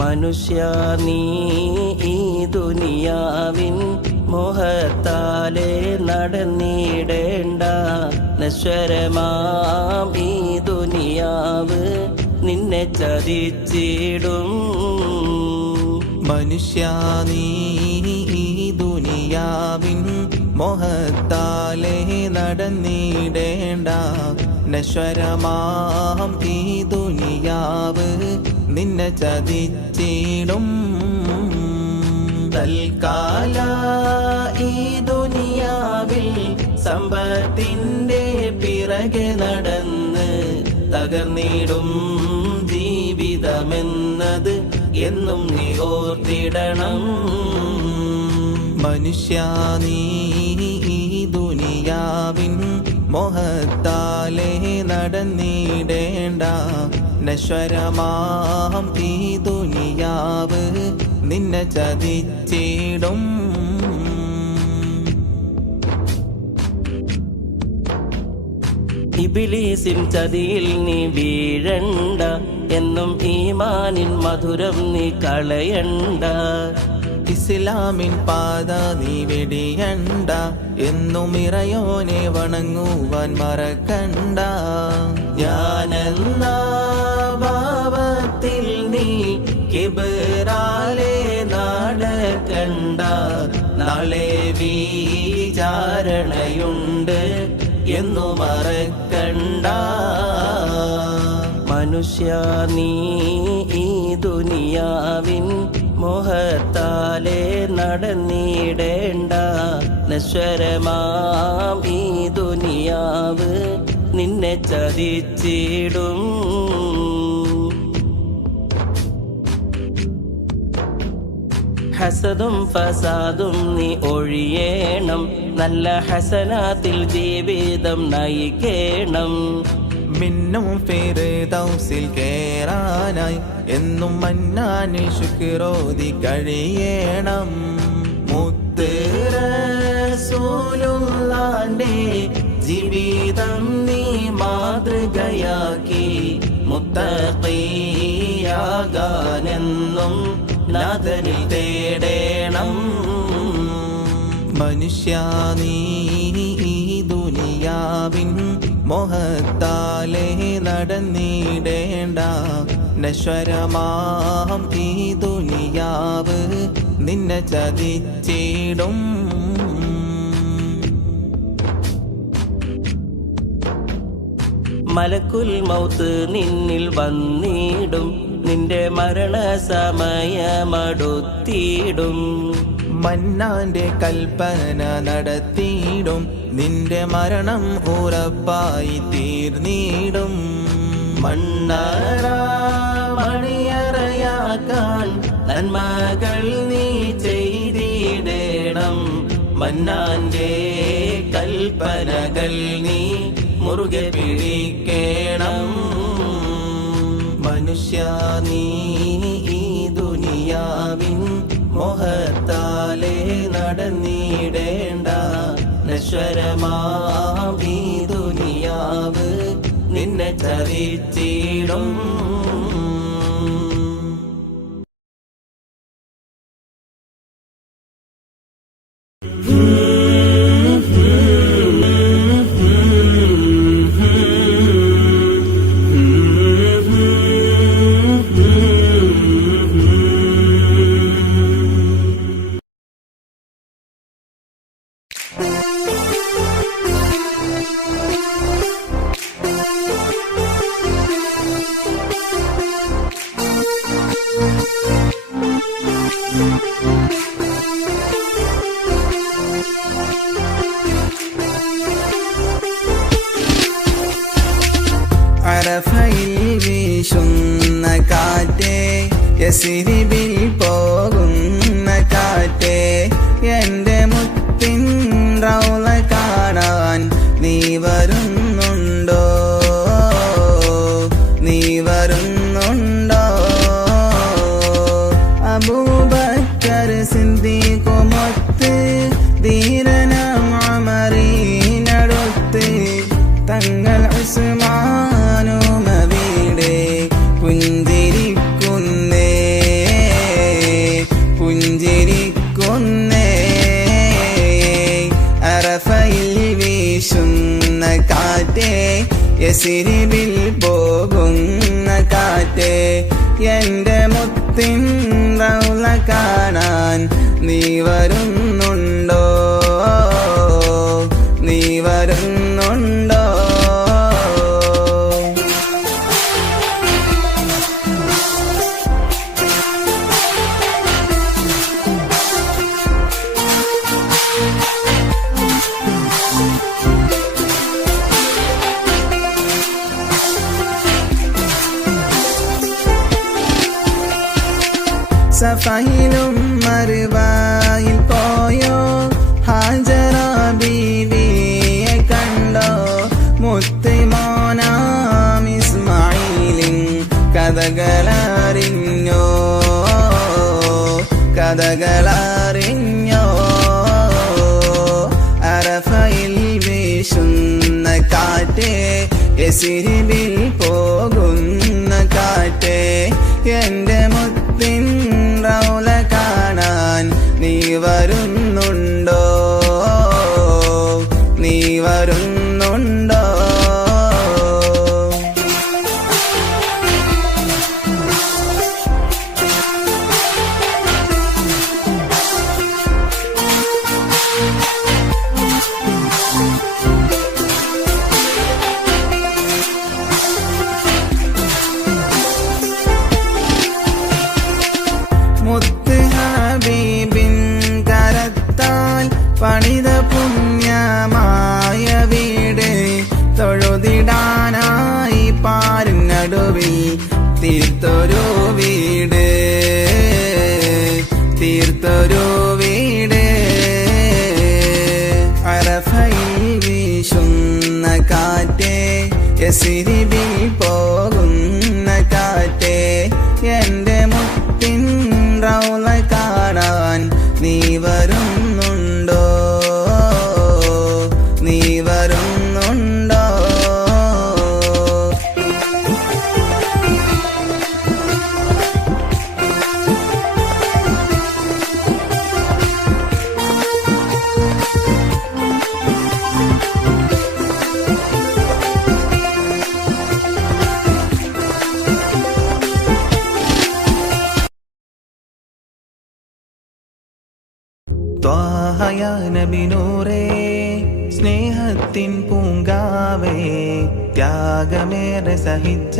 മനുഷ്യ നീ ഈ ദുനിയാവിൻ മോഹത്താലെ നടന്നിടേണ്ട നശ്വരമാം ഈ ദുനിയാവ് നിന്നെ ചതിച്ചിടും. മനുഷ്യ നീ ഈ ദുനിയാവിൻ മോഹത്താലെ നടന്നിടേണ്ട നശ്വരമാം ഈ ദുനിയാവ് നിന്നെ ചതിച്ചിടും. തൽക്കാല ഈ ദുനിയാവിൽ സമ്പത്തിന്റെ പിറകെ നടന്ന് തകർന്നിടും ജീവിതമെന്നത് എന്നും നീ ഓർത്തിടണം. മനുഷ്യ നീ ഈ ദുനിയാവിൻ മോഹത്താലെ നടന്നിടേണ്ട നശ്വരമാം ഈ ദുനിയാവ് നിന്നെ ചതിച്ചിടും. ഇബ്ലീസിൻ ചതിയിൽ നീ വീഴണ്ട, എന്നും ഈമാനിൻ മധുരം നീ കളയണ്ട. ഇസ്ലാമിൻ പാത നീ വെടിയണ്ട, എന്നും ഇറയോനെ വണങ്ങുവാൻ മറക്കണ്ട. ഞാനെന്ന ഭാവത്തിൽ നീ കിബറാലെ നടക്കണ്ട, നാളെ വിചാരണയുണ്ട് എന്നു മറക്കണ്ട. മനുഷ്യ നീ ഈ ദുനിയാവിൻ മോഹത്താലെ നടന്നിടേണ്ട നശ്വരമാം ഈ ദുനിയാവ് നിന്നെ ചതിച്ചിടും. ഹസദും ഫസാദും നീ ഒഴിയേണം, നല്ല ഹസനാത്തിൽ ജീവിതം നയിക്കേണം. മിന്നും ഫിർദൗസിൽ കേറാനായി എന്നും മന്നാനിൽ ശുക്രോതി കഴിയണം. മുത്ത് റസൂലുള്ളാന്റെ ജീവിതം നീ മാതൃകയാക്കി മുത്തഖിയാകാനെന്നും നാഥനിൽ തേടേണം. മനുഷ്യ നീ ഈ ദുനിയാവിൻ മോഹത്താലെ നടന്നിടേണ്ട നശ്വരമാം ഈ ദുനിയാവ് നിന്നെ ചതിച്ചിടും. മലക്കുൽ മൗത്ത് നിന്നിൽ വന്നിടും, നിന്റെ മരണസമയമടുത്തിടും. മന്നാന്റെ കൽപ്പന നടത്തിയിടും, നിന്റെ മരണം ഉറപ്പായി തീർന്നിടും. മണ്ണറ മണിയറയാക്കാൻ നന്മകൾ നീ ചെയ്തിടേണം, മന്നാന്റെ കൽപ്പനകൾ നീ മുറുകെ പിടിക്കണം. മനുഷ്യ നീ ഈ ദുനിയാവിൻ മോഹത്താലെ നടന്നിടേണ്ട നശ്വരമാം ഈ ദുനിയാവ് നിന്നെ ചതിച്ചിടും. അറഫയിൽ വീശുന്ന കാറ്റേ, യസ്രിബിൽ പോകുന്ന കാറ്റേ, എന്റെ മുത്തിൻ റൗള കാണാൻ നീ വരുന്നുണ്ടോ? നീ വരുന്നുണ്ടോ? അബൂബക്കർ സിദ്ദീഖുമൊത്ത് ധീരനാം ഉമറിനടുത്ത് തങ്ങൾ ഉസ്മാനുമവിടെ പുഞ്ചിരിക്കുന്നേ. അറഫയിൽ വീശുന്ന കാറ്റേ യസ്രിബിൽ പോകുന്ന കാറ്റേ എന്റെ മുത്തിൻ റൗള കാണാൻ നീ വരുന്നുണ്ടോ നീ വരുന്നുണ്ടോ സഫയിലും മറുവായിൽ പോയോ ഹാജറ ബീവിയെ കണ്ടോ മുത്തുമോനാം ഇസ്മായിലിൻ കഥകളറിഞ്ഞോ കഥകളറിഞ്ഞോ അറഫയിൽ വീശുന്ന കാറ്റേ യസ്രിബിൽ പോകുന്ന കാറ്റേ എന്റെ മുത്തിൻ റൗള കാണാൻ നീ വരുന്നുണ്ടോ നീ വരുന്നുണ്ടോ മുത്ത് ഹബീബിൻ കരത്താൽ പണിത പുണ്യമായ വീട് തൊഴുതിടാനായി പാരിനടുവിൽ തീർത്തൊരു വീട് തീർത്തൊരു വീട് അറഫയിൽ വീശുന്ന കാറ്റേ യസ്രിബിൽ പോകുന്ന കാറ്റേ എന്റെ മുത്തിൻ റൗള കാണാൻ നീ വരുന്നുണ്ടോ നീ വരുന്നുണ്ടോ ത്വാഹയ നബി നൂറേ സ്നേഹത്തിൻ പൂങ്കാവേ ത്യാഗമേറെ സഹിച്ച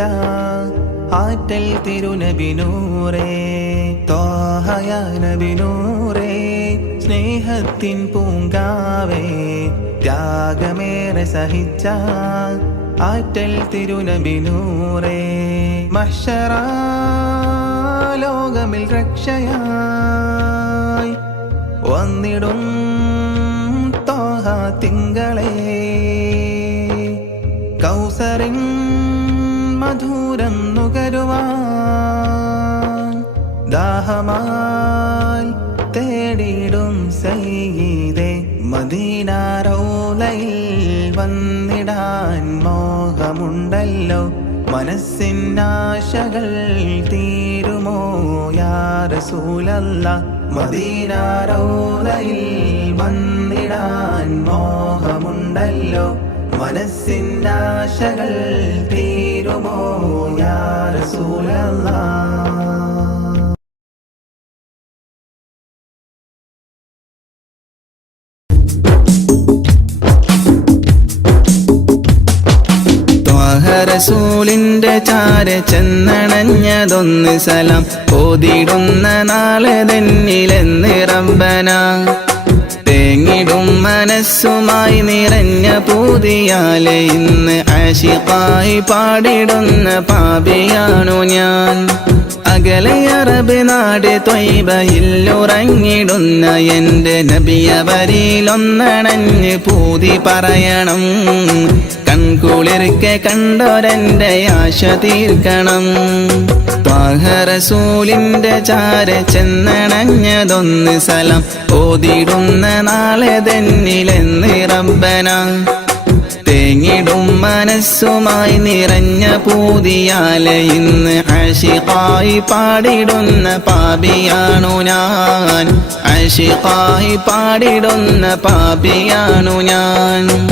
ആറ്റൽ തിരുനബി നൂറേ ത്വാഹയ നബി നൂറേ സ്നേഹത്തിൻ പൂങ്കാവേ ത്യാഗമേറെ സഹിച്ച ആറ്റൽ തിരുനബി നൂറേ മഹ്ശറ ലോകമിൽ രക്ഷയായി വന്നിടും ത്വാഹ തിങ്കളേ കൗസറിൻ മധുരം നുകരുവാൻ ദാഹമാൽ തേടിടും സയ്യിദേ മദീന റൗളയിൽ വന്നിടാൻ മോഹമുണ്ടല്ലോ മനസ്സിനാശകൾ തീരുമോ യാ റസൂലല്ലാഹ് മദീന റൗളയിൽ വന്നിടാൻ മോഹമുണ്ടല്ലോ മനസ്സിനാശകൾ തീരുമോ യാ റസൂലല്ലാഹ് റസൂലിന്റെ ചാര ചെന്നണഞ്ഞതൊന്ന് സലാം ഓതിടുന്ന നാളെ തന്നിലെന്ന് റബ്ബന തേങ്ങിടും മനസ്സുമായി നിറഞ്ഞ പൂതിയാലെ ഇന്ന് ആശിഖായി പാടിടുന്ന പാപിയാണു ഞാൻ അകലെ അറബ് നാട് ത്വയ്ബയിൽ ഉറങ്ങിടുന്ന എന്റെ നബിയവരിലൊന്നണഞ്ഞ് പൂതി പറയണം കൺകുളിർക്കെ കണ്ടോരെന്റെ ആശ തീർക്കണം ത്വാഹ റസൂലിന്റെ ചാര ചെന്നണഞ്ഞതൊന്ന് സലാം ഓതിടുന്ന നാളെ തന്നിലെന്ന് റബ്ബന തേങ്ങിടും മനസ്സുമായി നിറഞ്ഞ പൂതിയാലെ ഇന്ന് ആശിഖായി പാടിടുന്ന പാപിയാണു ഞാൻ. ആശിഖായി പാടിടുന്ന പാപിയാണു ഞാൻ.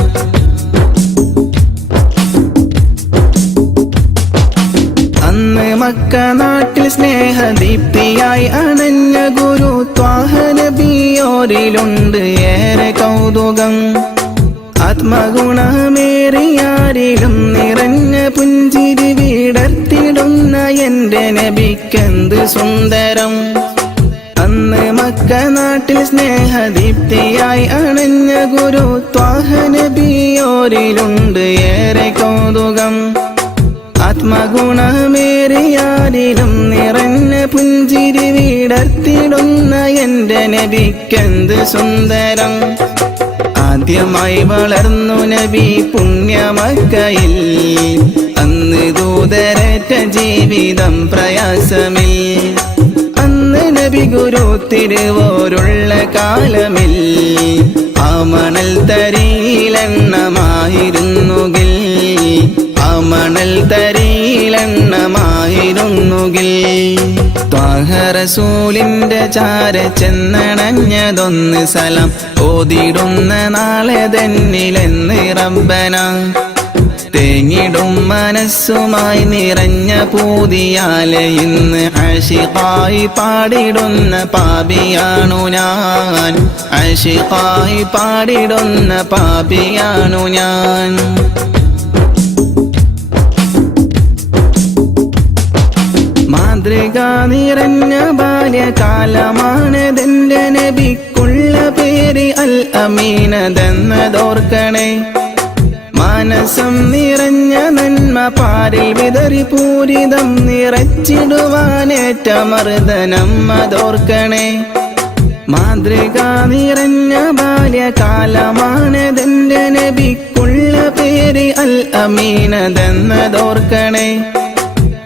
അന്ന് മക്ക നാട്ടിൽ സ്നേഹദീപ്തിയായി അണഞ്ഞ ഗുരു ത്വാഹ നബിയോരിലുണ്ട് ഏറെ കൗതുകം. ആത്മഗുണമേറിയാരിലും നിറഞ്ഞ പുഞ്ചിരി വിടർത്തിടുന്ന എന്റെ നബിക്കെന്ത് സുന്ദരം. അന്ന് മക്ക നാട്ടിൽ സ്നേഹദീപ്തിയായി അണഞ്ഞ ഗുരു ത്വാഹ നബിയോരിലുണ്ട് ഏറെ കൗതുകം. ആത്മഗുണമേറിയാരിലും നിറഞ്ഞ പുഞ്ചിരി വിടർത്തിടുന്ന എന്റെ നബിക്കെന്ത് സുന്ദരം. ആദ്യമായി വളർന്നു നബി പുണ്യമക്കയിൽ, അന്ന് ദൂതരറ്റ ജീവിതം പ്രയാസമിൽ. അന്ന് നബി ഗുരു തിരുവോരുള്ള കാലമിൽ, ആ മണൽ തരിയിലെണ്ണമായിരുന്നുകിൽ, ആ മണൽ തരിയിലെണ്ണമായിരുന്നുകിൽ. ത്വാഹ റസൂലിന്റെ ചാര ചെന്നണഞ്ഞതൊന്ന് സലാം ഓതിടുന്ന നാളെ തന്നിലെന്ന് റബ്ബന. തേങ്ങിടും മനസ്സുമായി നിറഞ്ഞ പൂതിയാലെ ഇന്ന് ആശിഖായി പാടിടുന്ന പാപിയാണു ഞാൻ. ആശിഖായി പാടിടുന്ന പാപിയാണു ഞാൻ. മാതൃക നിറഞ്ഞ ബാല്യകാലമാണതെന്റെ നബിക്കുള്ള പേര് അൽ അമീനതെന്നതോർക്കണേ. മാനസം നിറഞ്ഞ നന്മ പാരിൽ വിതറി പൂരിതം നിറച്ചിടുവാനേറ്റ മർദ്ദനം അതോർക്കണേ. മാതൃക നിറഞ്ഞ ബാല്യകാലമാണതെന്റെ നബിക്കുള്ള പേര് അൽ അമീനതെന്നതോർക്കണേ.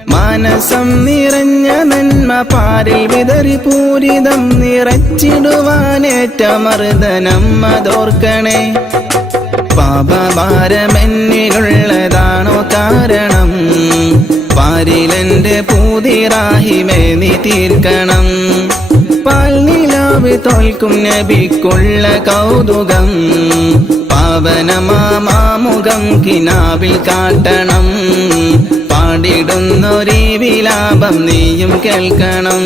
മാനസം നിറഞ്ഞ നന്മ പാരിൽ വിതറി പൂരിതം നിറച്ചിടുവാനേറ്റ മർദ്ദനം അതോർക്കണേ. പാപഭാരമെന്നിലുള്ളതാണോ കാരണം, പാരിലെന്റെ പൂതിറാഹിമേ നീ തീർക്കണം. പാൽ നിലാവ് തോൽക്കും നബിക്കുള്ള കൗതുകം, പാവനമാമുഖം കിനാവിൽ കാട്ടണം. പാടിടുന്നൊരീ വിലാപം നീയും കേൾക്കണം.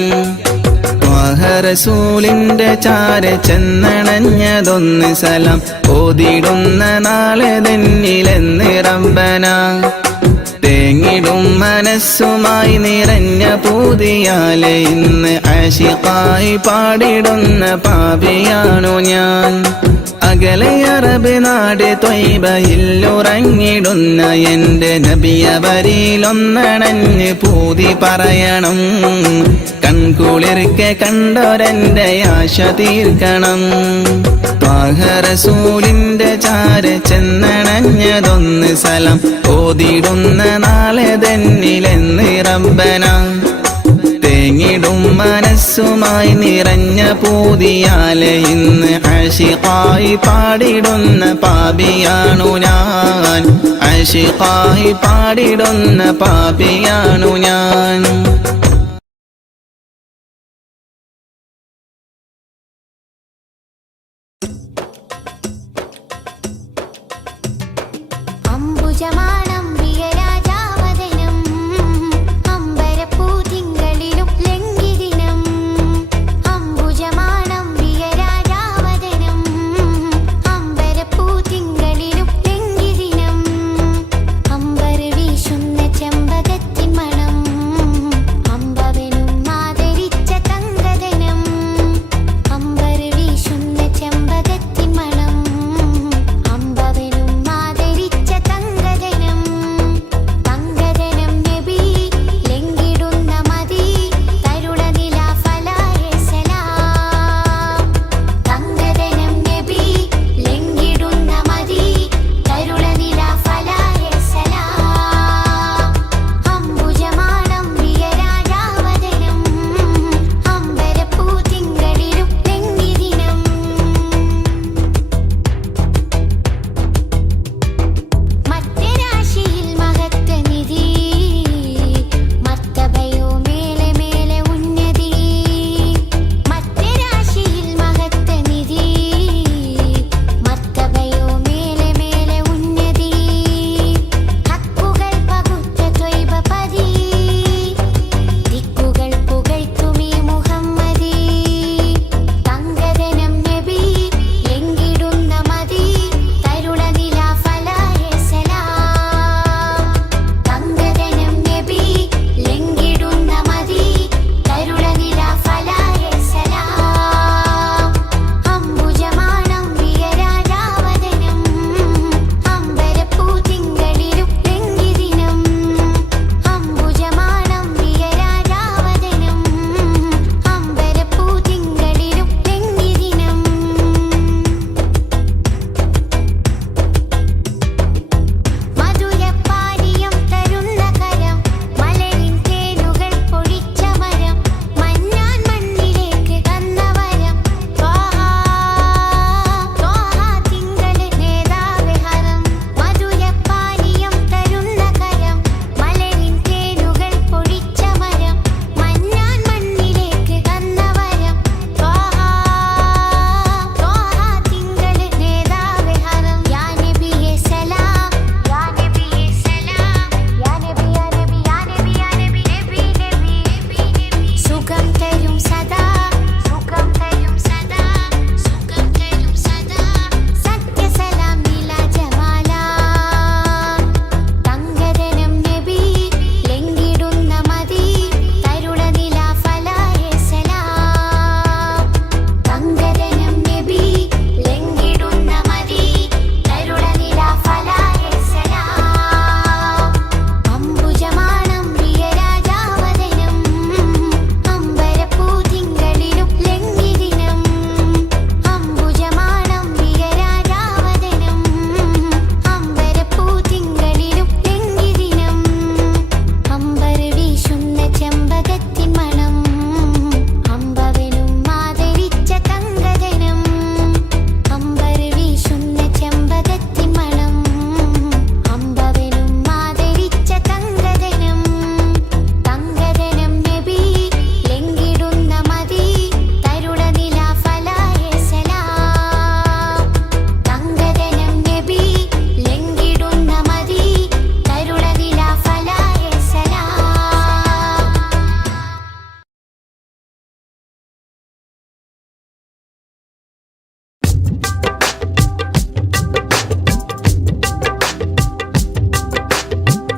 ത്വാഹ റസൂലിന്റെ ചാര ചെന്നണഞ്ഞതൊന്ന് സലാം ഓതിടുന്ന നാളെ തന്നിലെന്ന് റബ്ബന. തേങ്ങിടും മനസ്സുമായി നിറഞ്ഞ പൂതിയാലെ ഇന്ന് ആശിഖായി പാടിടുന്ന പാപിയാണു ഞാൻ. അകലെ അറബ് നാട് ത്വയ്ബയിലുറങ്ങിടുന്ന എന്റെ നബിയവരിലൊന്നണഞ്ഞ് പൂതി പറയണം. കൺകുളിർക്കെ കണ്ടോരെന്റെ ആശ തീർക്കണം. ത്വാഹ റസൂലിന്റെ ചാര ചെന്നണഞ്ഞതൊന്ന് സലാം ഓതിടുന്ന നാളെ തന്നിലെന്ന് റബ്ബന. തേങ്ങിടും മനസ്സുമായി നിറഞ്ഞ പൂതിയാലെ ഇന്ന് ആശിഖായി പാടിടുന്ന പാപിയാണു ഞാൻ. ആശിഖായി പാടിടുന്ന പാപിയാണു ഞാൻ. ചെമ്പകത്തിൻ മണം അമ്പവനും ആദരിച്ച തങ്കദനം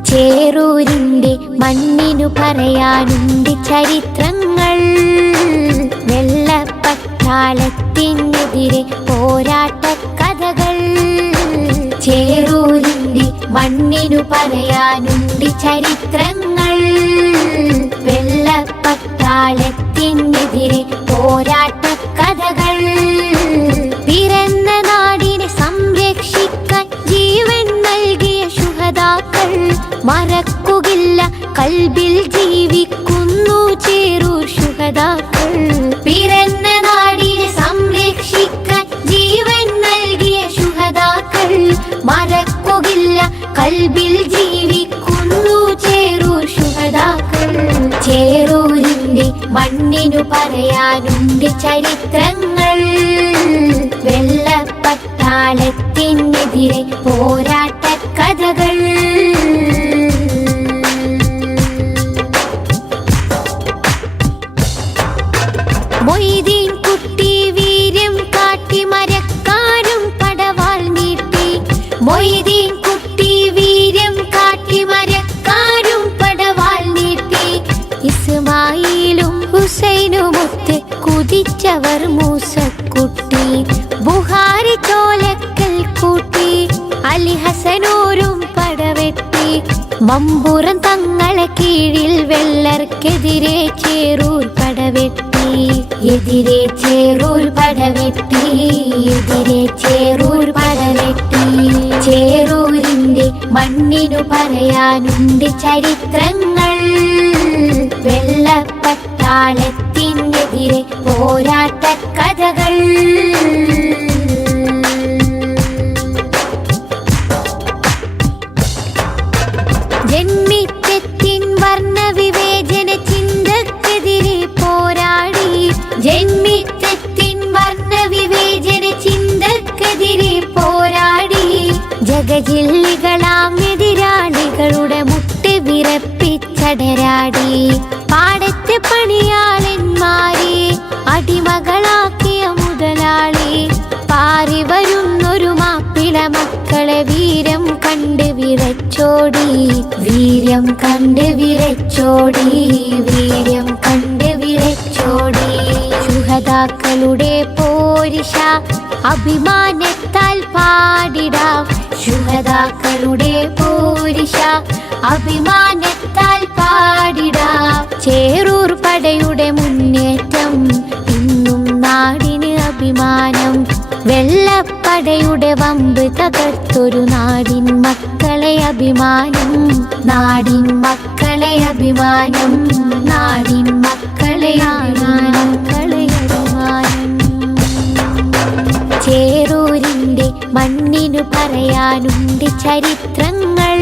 ചേറൂരിന്റെ മണ്ണിനു പറയാനുണ്ട് ചരിത്രങ്ങൾ. വെള്ളപ്പട്ടാളത്തിനെതിരെ പോരാട്ട കഥകൾ. ചേറൂരിന്റെ മണ്ണിനു പറയാനുണ്ട് ചരിത്രങ്ങൾ. വെള്ളപ്പട്ടാളത്തിനെതിരെ പോരാട്ട കഥകൾ. പിറന്ന നാടിനെ സംരക്ഷിക്കാൻ ജീവൻ നൽകിയ ശുഹദാക്കൾ മറക്കുകയില്ല, കൽബിൽ ജീവിക്കുന്നു ചേറൂർ ശുഹദാക്കൾ. പിറന്ന നാടിനെ സംരക്ഷിക്കാൻ ജീവൻ നൽകിയ ശുഹദാക്കൾ മറക്കുകയില്ല, കൽബിൽ ജീവിക്കുന്നു ചേറൂർ ശുഹദാക്കൾ. ചേറൂരിന്റെ മണ്ണിനു പറയാനുണ്ട് ചരിത്രങ്ങൾ. വെള്ളപ്പട്ടാളത്തിനെതിരെ പോരാട്ട കഥകൾ. മൊയ്തീൻ കുട്ടി വീര്യം കാട്ടി മരക്കാരും പടവാൾ നീട്ടി. മൊയ്തീൻ കുട്ടി വീര്യം കാട്ടി മരക്കാരും പടവാൾ നീട്ടി. ഇസ്മായിലും ഹുസൈനുമൊത്ത് കുതിച്ചവർ മൂസക്കുട്ടി. ബുഹാരി ചോലക്കൽ കൂട്ടി അലി ഹസനൂരും പടവെട്ടി. മമ്പുറം തങ്ങളെ കീഴിൽ വെള്ളർക്കെതിരെ ചേറൂർ പടവെട്ടി. എതിരെ ചേറൂർ പടവെട്ടി. എതിരെ ചേറൂർ പടവെട്ടി. ചേറൂരിന്റെ മണ്ണിനു പറയാനുണ്ട് ചരിത്രങ്ങൾ. വെള്ളപ്പട്ടാളത്തിനെതിരെ പോരാട്ട കഥകൾ. ജന്മിത്വത്തിൻ വർണ്ണവിവേചന ചിന്തക്കെതിരെ പോരാടി. ജന്മിത്വത്തിൻ വർണ്ണവിവേചന ചിന്തക്കെതിരെ പോരാടി. ജഗജില്ലികളാം എതിരാളികളുടെ മുട്ട് വിറപ്പിച്ചടരാടി. പാടത്തെ പണിയാളന്മാരെ അടിമകളാക്കിയ മുതലാളി. പാറി വരുന്നൊരു മാപ്പിള മക്കളെ വീരം കണ്ട് വിറച്ചോടി. വീര്യം കണ്ട് വിറച്ചോടി. വീര്യം കണ്ട് വിറച്ചോടി. ശുഹദാക്കളുടെ പോരിഷ അഭിമാനത്താൽ പാടിടാം. ശുഹദാക്കളുടെ പോരിഷ അഭിമാനത്താൽ പാടിടാം. ചേറൂർ പടയുടെ മുന്നേറ്റം ഇന്നും നാടിന് അഭിമാനം. വെള്ളപ്പടയുടെ വമ്പ് തകർത്തൊരു നാടിൻ മക്കളെ അഭിമാനം. നാടിൻ മക്കളെ അഭിമാനം. നാടിൻ മക്കളെ അഭിമാനം. ചേറൂരിന്റെ മണ്ണിനു പറയാനുണ്ട് ചരിത്രങ്ങൾ.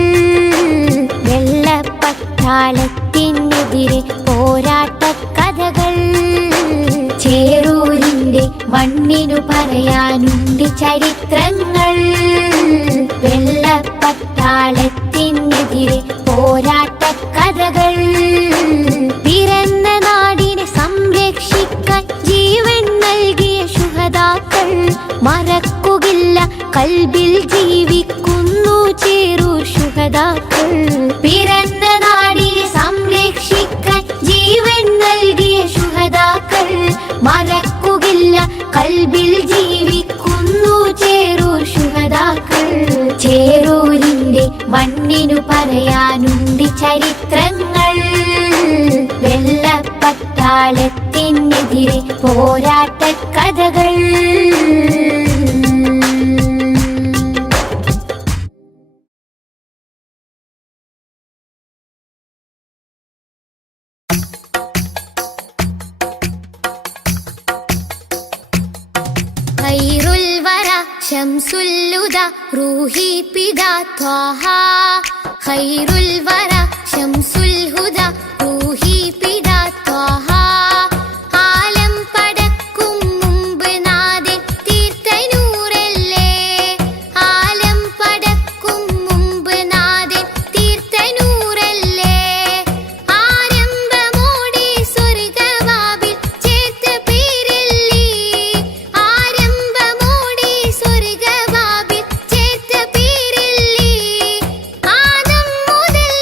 വെള്ളപ്പട്ടാളത്തിനെതിരെ പോരാട്ട കഥകൾ. ചേറൂരിന്റെ മണ്ണിനു പറയാനുണ്ട് ചരിത്രങ്ങൾ. വെള്ളപ്പട്ടാളത്തിനെതിരെ പോരാട്ട കഥകൾ. പിറന്ന നാടിനെ സംരക്ഷിക്കാൻ ജീവൻ നൽകിയ ശുഹദാക്കൾ മറക്കുകയില്ല, കൽബിൽ ജീവിക്കുന്നു ചേറൂർ ശുഹദാക്കൾ. പിറന്ന നാടിനെ സംരക്ഷിക്കാൻ ജീവൻ നൽകിയ ശുഹദാക്കൾ മറക്കുകയില്ല, കൽബിൽ ജീവിക്കുന്നു ചേറൂർ ശുഹദാക്കൾ. ചേറൂരിന്റെ മണ്ണിനു പറയാനുണ്ട് ചരിത്രങ്ങൾ. വെള്ളപ്പട്ടാളത്തിനെതിരെ പോരാട്ട കഥകൾ. ഖൈറുൽ വറ ശംസുൽ ഹുദ റൂഹി പിതാ ത്വാഹ. ഖൈറുൽ വറ ശംസുൽ ഹുദ റൂഹി പിതാ ത്വാഹ. ആലം പടക്കും മുമ്പ് നാഥൻ തീർത്ത നൂറല്ലേ. ആലം പടക്കും മുമ്പ് നാഥൻ തീർത്ത നൂറല്ലേ. ആരംഭമോടെ സ്വർഗവാവിൽ ചേർത്ത പേരല്ലേ. ആരംഭമോടെ സ്വർഗവാവിൽ ചേർത്ത പേരല്ലേ. ആദം മുതൽ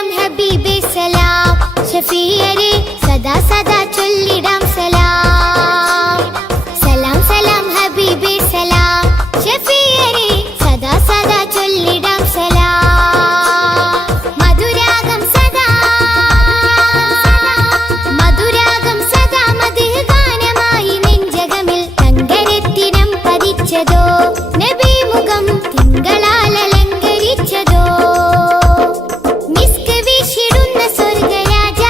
സലാം ഹബീബേ സലാം ഷഫീയരെ സദാ സദാ ചൊല്ലിടാം സലാം സലാം സലാം ഹബീബേ സലാം ഷഫീയരെ സദാ സദാ ചൊല്ലിടാം സലാം മധുരാഗം സദാ മധുഹ് ഗാനമായി നെഞ്ചകമിൽ തങ്കരത്തിനം പതിച്ചതോ നബി മുഖം തിങ്കളാൽ അലങ്കരിച്ചതോ മിസ്ക് വീശിടുന്ന സ്വർഗരാജ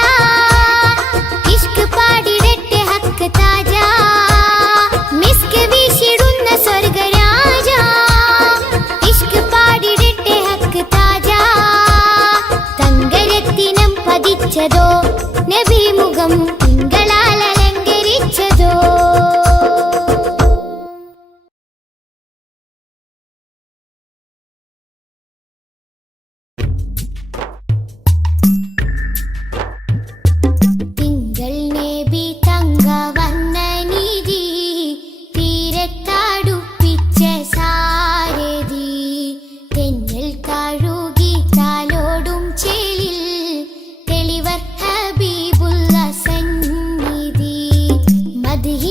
ഇഷ്ക് പാടിടട്ടെ ഹക്ക് താജ മിസ്ക് വീശിടുന്ന സ്വർഗരാജ ഇഷ്ക് പാടിടട്ടെ ഹക്ക് താജ തങ്കരത്തിനം പതിച്ചതോ നബി മുഖം തിങ്കളാൽ അലങ്കരിച്ചതോ തിങ്കൾ നബി തങ്ക വന്ന നിധി തീരത്താടുപ്പിച്ച സാരഥി തെന്നൽ കഴുകി താലോടും ചേലിൽ തെളിവർ ഹബീബുള്ള സന്നിധി മദ്ഹി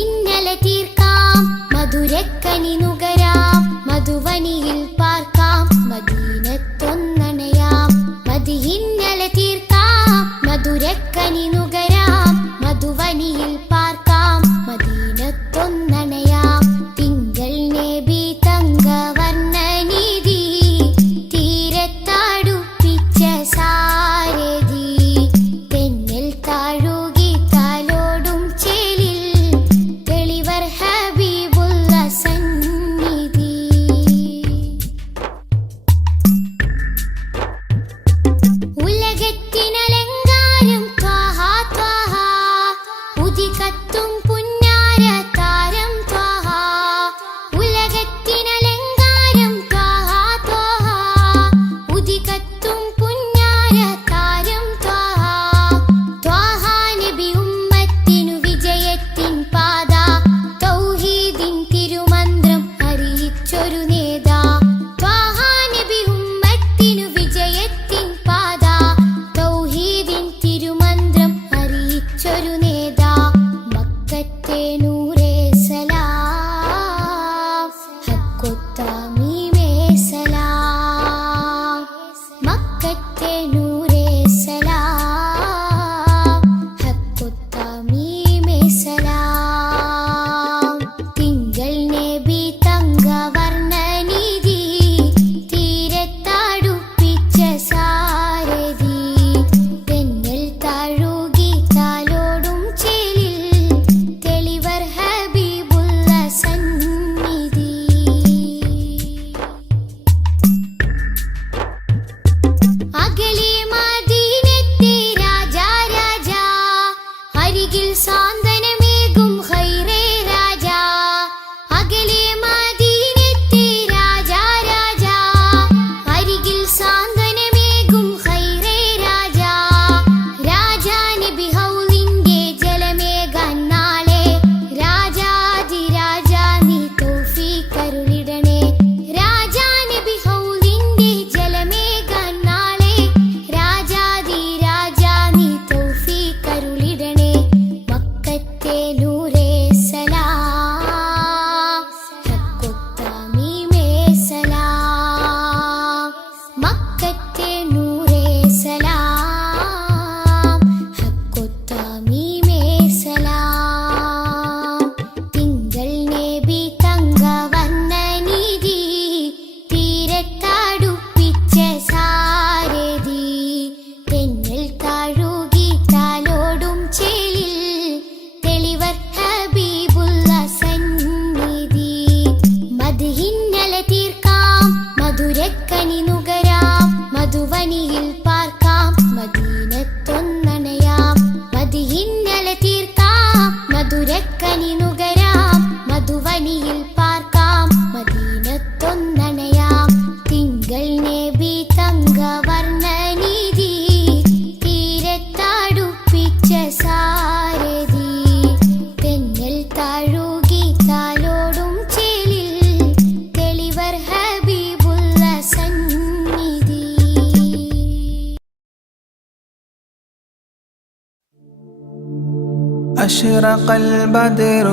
أشرق البدر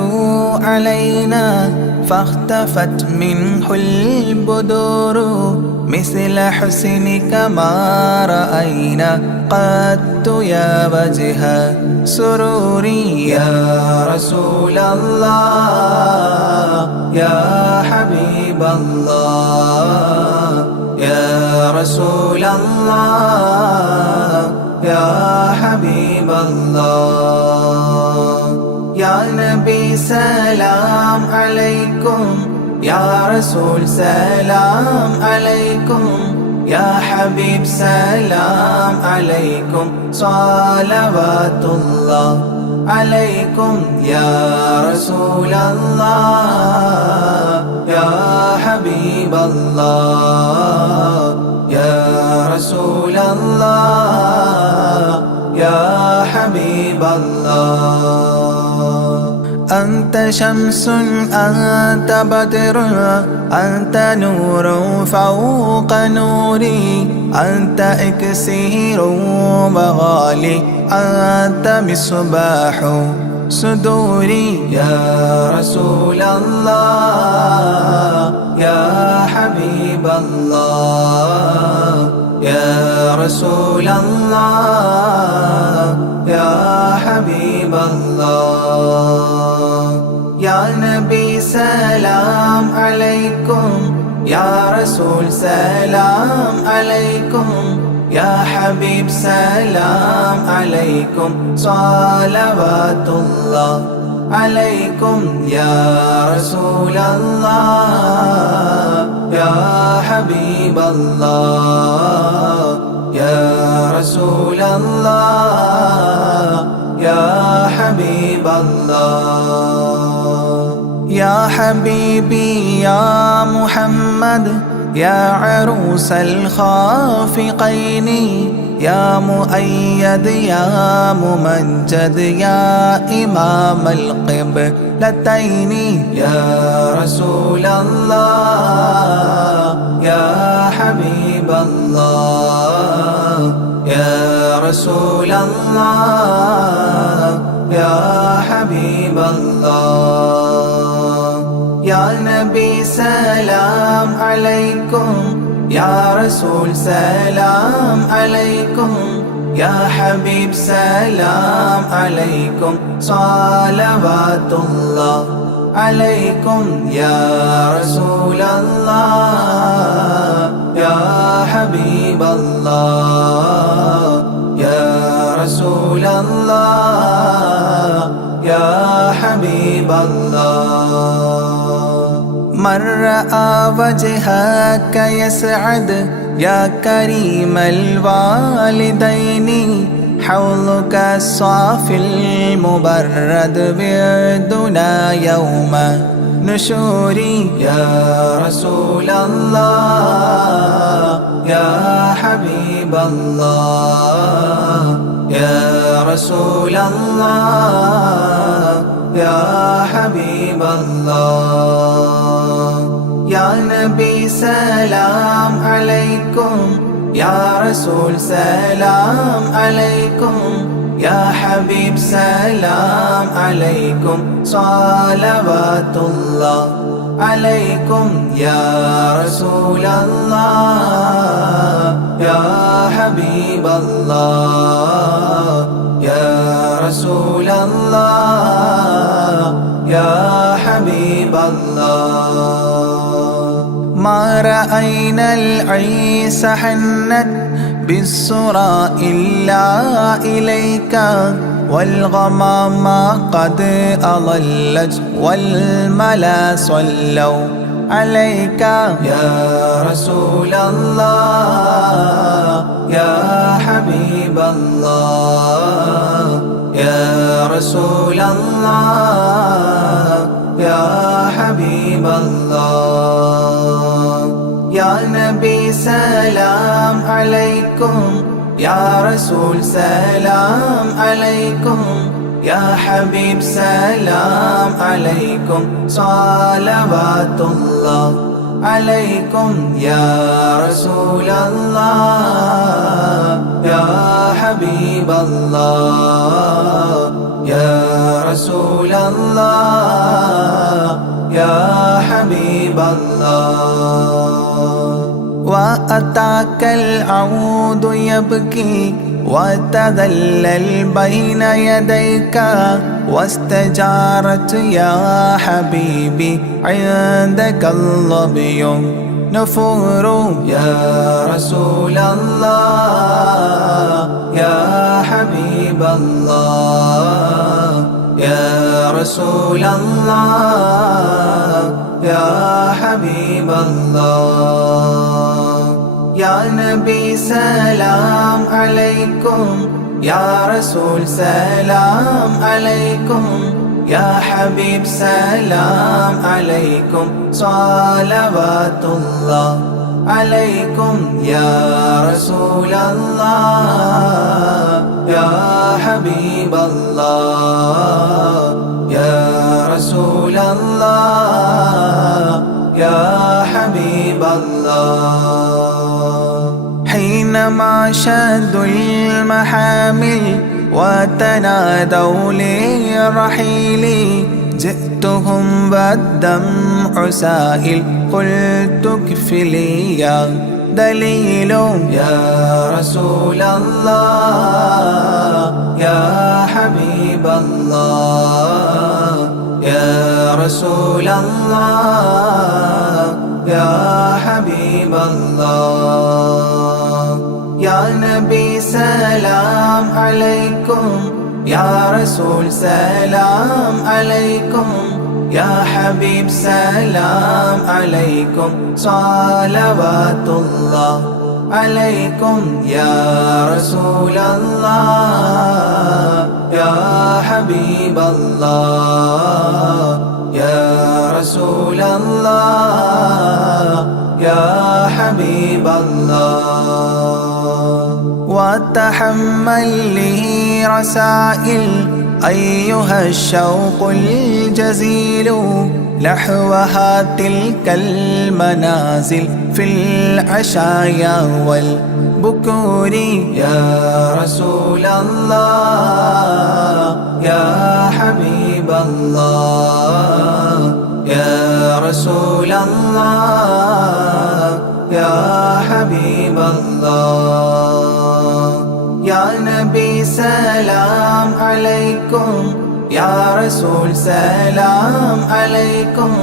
علينا فاختفت منه البدور مثل حسنك ما رأينا قط يا وجه سروري يا رسول الله يا حبيب الله يا رسول الله يا حبيب الله يا نبي سلام عليكم يا رسول سلام عليكم يا حبيب سلام عليكم صلوات الله عليكم يا رسول الله يا حبيب الله يا رسول الله يا حبيب الله أنت شمس أنت بدر أنت نور فوق نوري أنت إكسير وغالي أنت مصباح صدوري يا رسول الله يا حبيب الله يا رسول الله يا حبيب الله يا نبي سلام عليكم يا رسول سلام عليكم يا حبيب سلام عليكم صلوات الله عليكم يا رسول الله يا حبيب الله يا رسول الله يا حبيب الله يا حبيبي يا محمد يا عروس الخافقين يا مؤيد يا ممجد يا إمام القبلتين يا رسول الله يا حبيب الله يا رسول الله يا حبيب الله يا نبي سلام عليكم يا رسول سلام عليكم يا حبيب سلام عليكم صلوات الله عليكم يا رسول الله يا حبيب الله يا رسول الله يا حبيب الله من رأى وجهك يسعد يا كريم الوالدين حوضك الصافي المبرد بردنا يوم نشوري يا رسول الله يا حبيب الله يا رسول الله يا حبيب الله يا نبي سلام عليكم يا رسول سلام عليكم يا حبيب سلام عليكم صلوات الله عليكم يا رسول الله يا حبيب الله يا رسول الله يا حبيب الله ما رأينا العيس حنت بالسرى إلا إليك والغمام قد أضلت والملا صلوا عليك يا رسول الله يا حبيب الله يا رسول الله يا حبيب الله يا نبي سلام عليكم يا رسول سلام عليكم يا حبيب سلام عليكم صلوات الله عليكم يا رسول الله يا حبيب الله يا رسول الله يا حبيب الله وأتاك العود يبكي وتذلل بين يديك واستجارت يا حبيبي عندك الظبي نفور يا رسول الله يا حبيب الله يا رسول الله يا حبيب الله يا نبي سلام عليكم يا رسول سلام عليكم يا حبيب سلام عليكم صلوات الله عليكم يا رسول الله يا حبيب الله يا رسول الله يا حبيب الله حينما شدوا المحامل وتنادوا للرحيل جئتهم والدمع سائل قلت كفلي يا دليل يا رسول الله يا حبيب الله يا رسول الله يا حبيب الله يا نبي سلام عليكم يا رسول سلام عليكم يا حبيب سلام عليكم صلوات الله عليكم يا رسول الله يا حبيب الله يا رسول الله يا حبيب الله وتحمل لي رسائل أيها الشوق الجزيل نحوها تلك المنازل في العشايا والبكور يا رسول الله يا حبيب الله يا رسول الله يا حبيب الله يا نبي سلام عليكم يا رسول سلام عليكم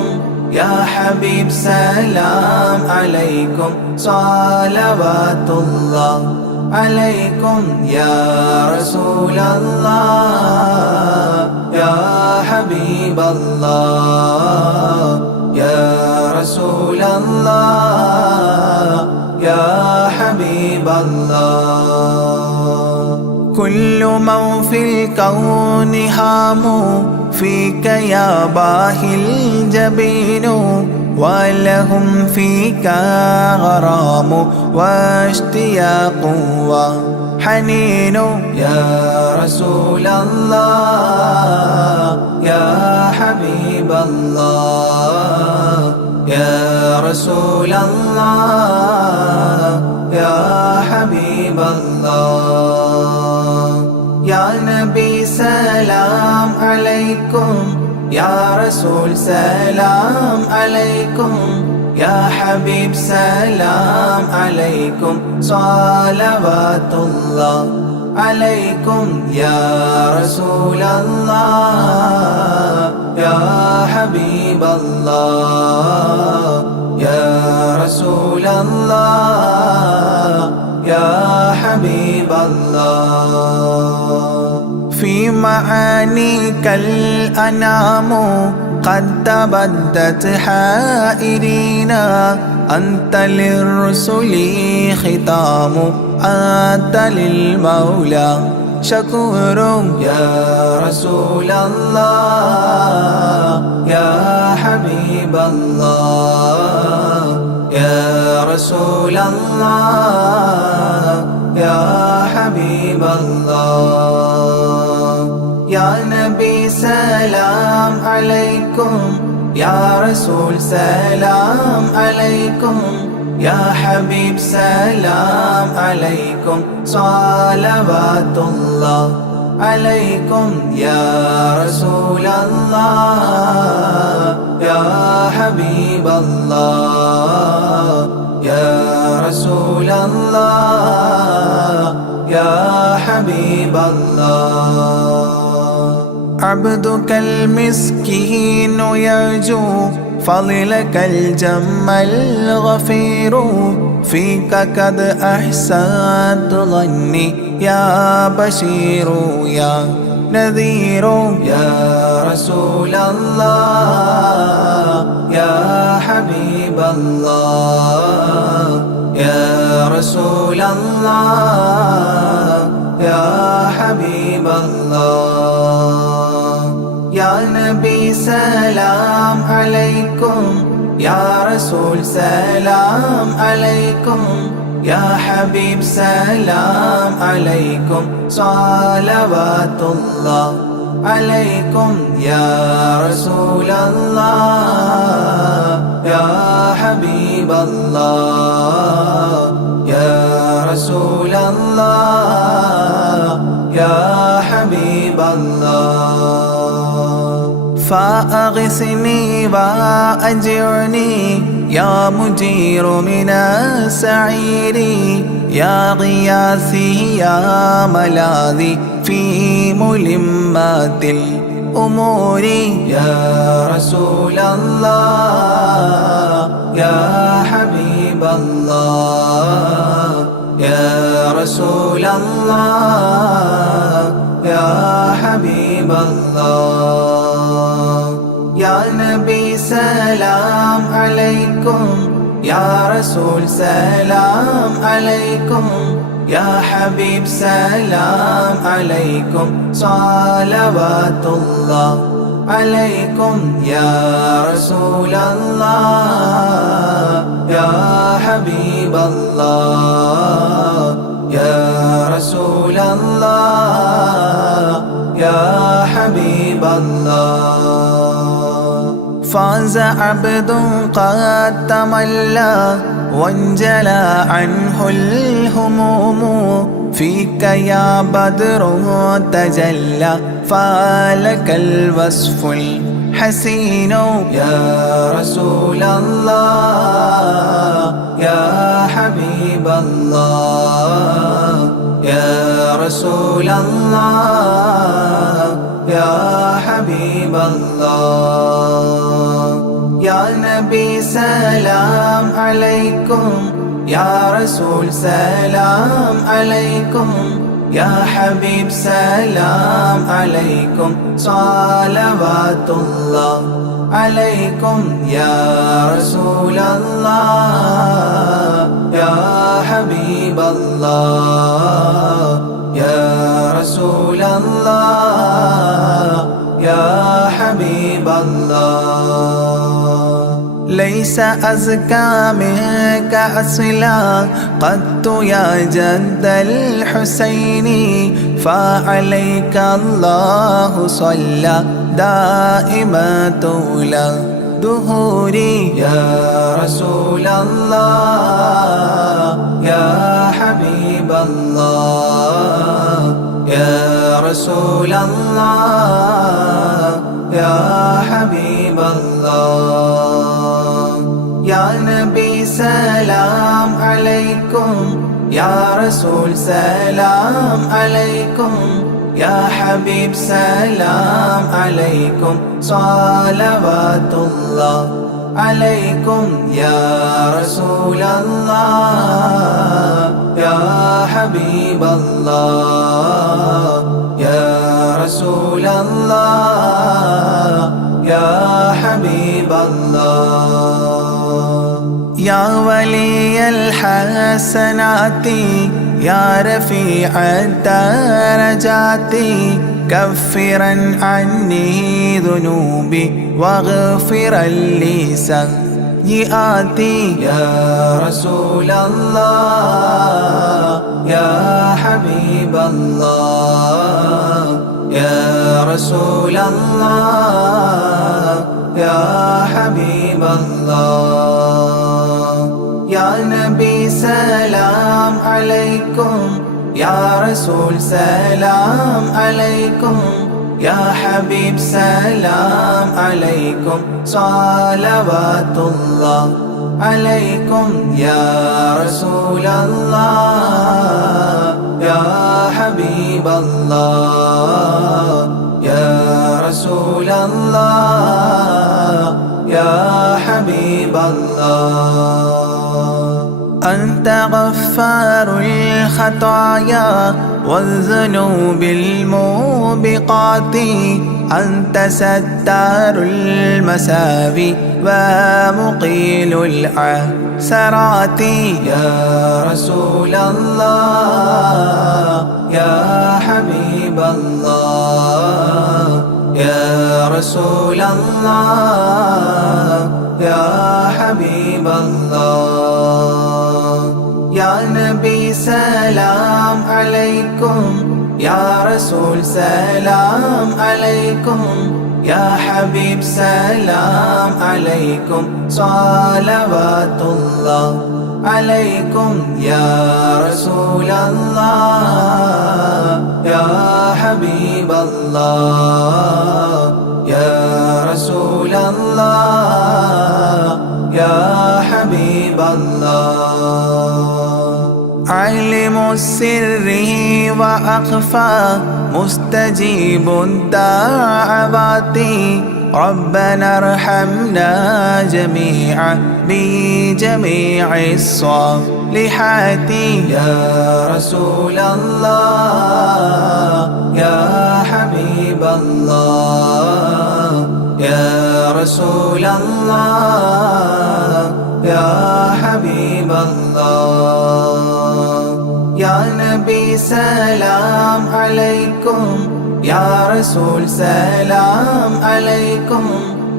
يا حبيب سلام عليكم صلوات الله عليكم يا رسول الله يا حبيب الله يا رسول الله يا حبيب الله كل من في الكون هام فيك يا باهي الجبين ولهم فيك غرام واشتياق وحنين يا رسول الله يا حبيب الله يا رسول الله يا حبيب الله يا نبي سلام عليكم يا رسول سلام عليكم يا حبيب سلام عليكم صلوات الله عليكم يا رسول الله يا حبيب الله يا رسول الله يا حبيب الله في معانيك الأنام قد تبدت حائرين أنت للرسل ختام أنت للمولى شكور يا رسول الله يا حبيب الله يا رسول الله يا حبيب الله يا نبي سلام عليكم يا رسول سلام عليكم يا حبيب سلام عليكم صلوات الله عليكم يا رسول الله يا حبيب الله يا رسول الله يا حبيب الله عبدك المسكين يرجو فضلك الجم الغفير فيك قد أحسنت ظني يا بشير يا نذير يا رسول الله يا حبيب الله يا رسول الله يا حبيب الله يا نبي سلام عليكم يا رسول سلام عليكم يا حبيب سلام عليكم صلوات الله عليكم يا رسول الله يا حبيب الله يا رسول الله يا حبيب الله فأغثني وأجرني يا مجير من السعير يا غياثي يا ملاذي في ملمات الأمور يا رسول الله يا حبيب الله يا رسول الله يا حبيب الله يا نبي سلام عليكم يا رسول سلام عليكم يا حبيب سلام عليكم صلوات الله عليكم يا رسول الله يا حبيب الله يا رسول الله يا حبيب الله فاز عبد قد تملى وانجلى عنه الهموم فيك يا بدر تجلى فلك الوصف الحسين يا رسول الله يا حبيب الله يا رسول الله يا حبيب الله يا نبي سلام عليكم يا رسول سلام عليكم يا حبيب سلام عليكم صلوات الله عليكم يا رسول الله يا حبيب الله يا رسول الله يا حبيب الله ليس أزكى منك أصلا قدت يا جد الحسين فعليك الله صلى دائما طول دهوري يا رسول الله يا حبيب الله يا رسول الله يا حبيب الله يا نبي سلام عليكم يا رسول سلام عليكم يا حبيب سلام عليكم صلوات الله عليكم يا رسول الله يا حبيب الله يا رسول الله يا حبيب الله يا ولي الحسنات يا رفيع الدرجات كفرا عني ذنوبي واغفرا لي سيئاتي يا رسول الله يا حبيب الله يا رسول الله يا حبيب الله يا نبي سلام عليكم يا رسول سلام عليكم يا حبيب سلام عليكم صلوات الله عليكم يا رسول الله يا حبيب الله يا رسول الله يا حبيب الله أنت غفار الخطايا والذنوب الموبقات أنت ستار المساوي ومقيل العثرات يا رسول الله يا حبيب الله يا رسول الله يا حبيب الله يا نبي سلام عليكم يا رسول سلام عليكم يا حبيب سلام عليكم صلوات الله عليكم يا رسول الله يا حبيب الله يا رسول الله يا حبيب الله عالم السر وأخفى مستجيب الدعوات ربنا ارحمنا جميعا بجميع الصالحات يا رسول الله يا حبيب الله يا رسول الله يا حبيب الله يا نبي سلام عليكم يا رسول سلام عليكم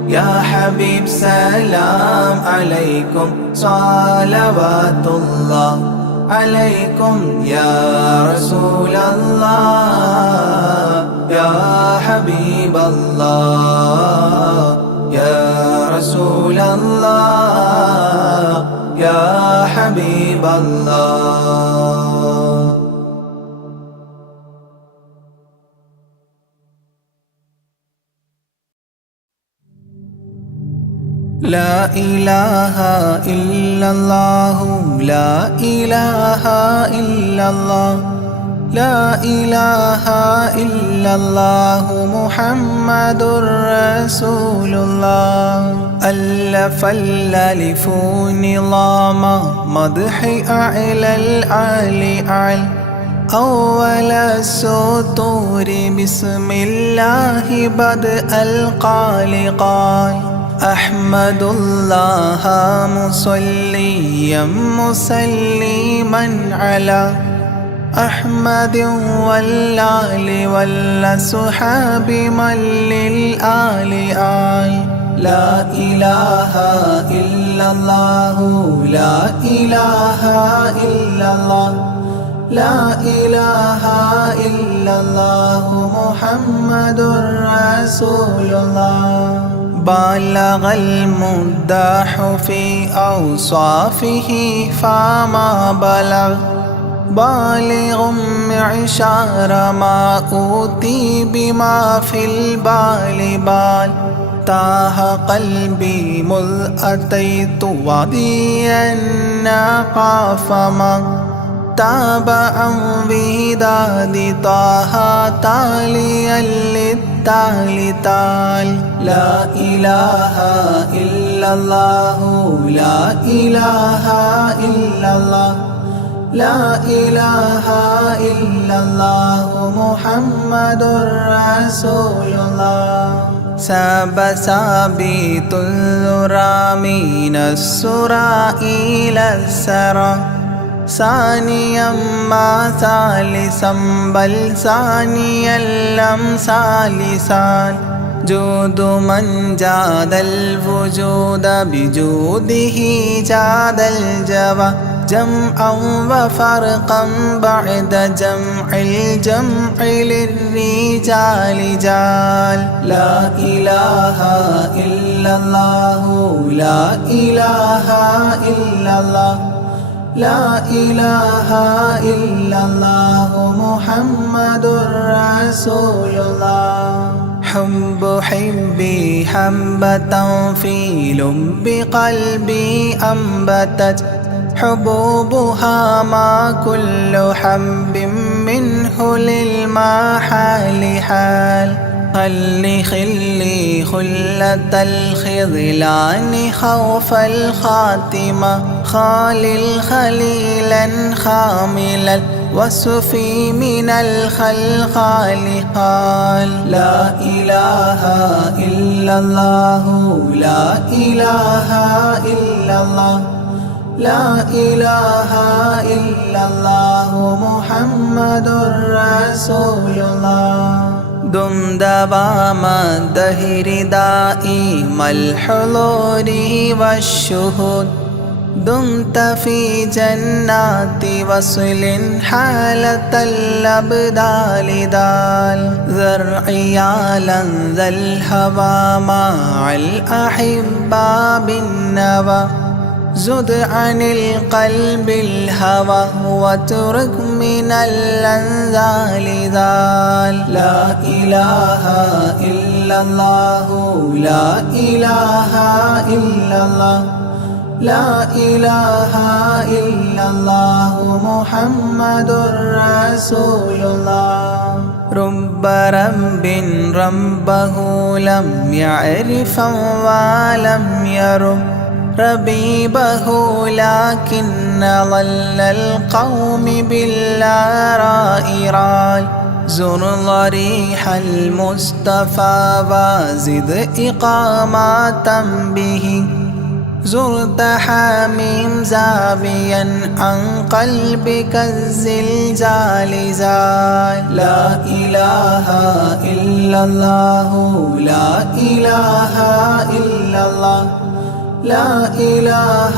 يا حبيب سلام عليكم صلوات الله عليكم يا رسول الله يا حبيب الله يا رسول الله يا حبيب الله لا إله إلا الله لا إله إلا الله لا إله إلا الله محمد رسول الله ألف الألف نظام مدح أعلى العالي أعلى أول السطور بسم الله بدء القال قال أحمد الله مصليا مسلما على أحمد والآل والصحاب من للآل آل لا إله إلا الله لا إله إلا الله لا إله إلا الله محمد رسول الله بلغ المداح في أوصافه فما بلغ بالغ معشار ما أوتي بما في البال بال تاه قلبي مذ أتيت واديا قاف ما تابعا بهداد طه تاليا للتالي تال لا إله إلا الله لا إله إلا الله لا إله إلا الله محمد رسول الله ساب سابيت الذرى من السرى إلى السرى ثانيا ما ثالثا بل ثانيا لم ثالثان جود من جاد الوجود بجوده جاد الجوى جمعا وفرقا بعد جمع الجمع للرجال جال لا إله إلا الله لا إله إلا الله لا إله إلا الله محمد رسول الله حب حبي حبة في لب قلبي أنبتت حبوبها ما كل حب منه للمحال حال خلي خلة الخذلان خوف الخاتمة خالل خليلا خامل الوصف من الخلقال قال لا إله إلا الله لا إله إلا الله لا إله إلا الله محمد رسول الله دم دوام الدهر دائم الحضور والشهود دمت في جنات وصل حالة الأبدال دال ذرعيالا ذا الهوى مع الأحبة بالنوى زد عن القلب الهوى واترك من الأنذال ذال لا إله إلا الله لا إله إلا الله لا إله إلا الله محمد رسول الله رب رب ربه لم يعرف ولم يرب ربيبه لكن ظل القوم بالآراء رال زر ضريح المصطفى وزد إقامة به زرت حميم زاويا عن قلبك الزلزال زال لا إله إلا الله لا إله إلا الله لا إله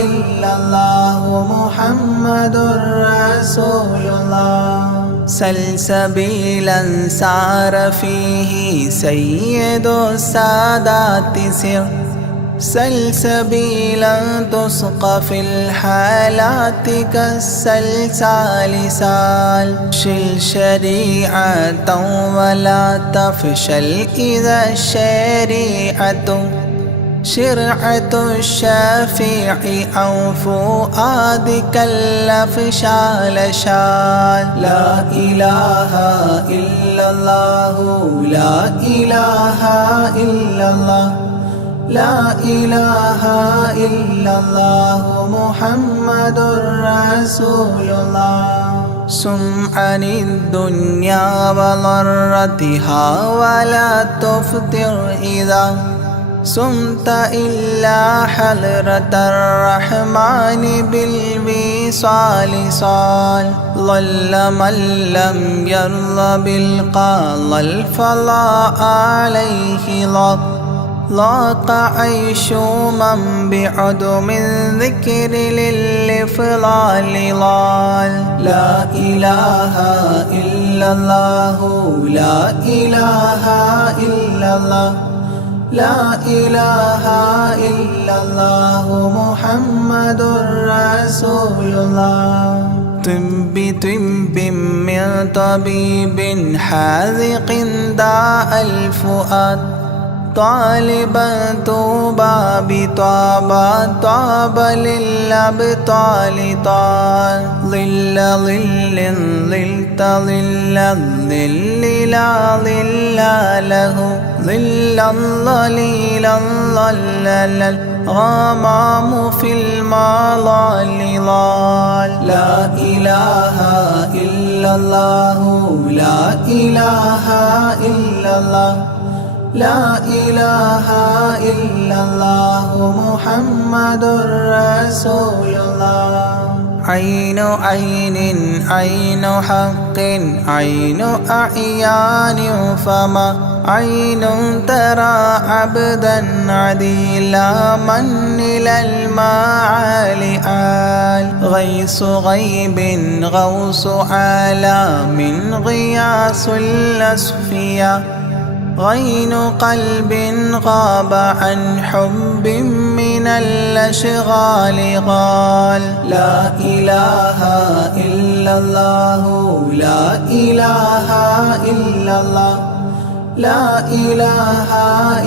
إلا الله محمد رسول الله سلسبيلا سار فيه سيد السادات سر سلسبيلا تسقى في الحالات كالسلسال سال شل شريعة ولا تفشل إذا الشريعة شرعة الشافع أو فؤادك الأفشال شال لا إله إلا الله لا إله إلا الله لا إله إلا الله محمد رسول الله سم عن الدنيا وضرتها ولا تفطر إذا صمت إلا حضرة الرحمن بالوصال صال ظل من لم يرضى بالقضاء الفضاء عليه ضاق عيش من بعدم الذكر للإفضال ضال لا إله إلا الله لا إله إلا الله لا إله إلا الله محمد رسول الله طب من طبيب حاذق داء الفؤاد طالبا طوبى بطابى طاب للأبطال طال ظل ظلت ظل الظل لا ظل له ظل ظليل ظلل الغمام في المظال ضال لا إله إلا الله لا إله إلا الله لا إله إلا الله محمد رسول الله عين عين عين حق عين أعيان فما عين ترى عبدا عديلا من إلى المعالي آل غيث غيب غوص عالم غياس الأصفياء غين قلب غاب عن حب من الأشغال قال لا إله إلا الله لا إله إلا الله لا إله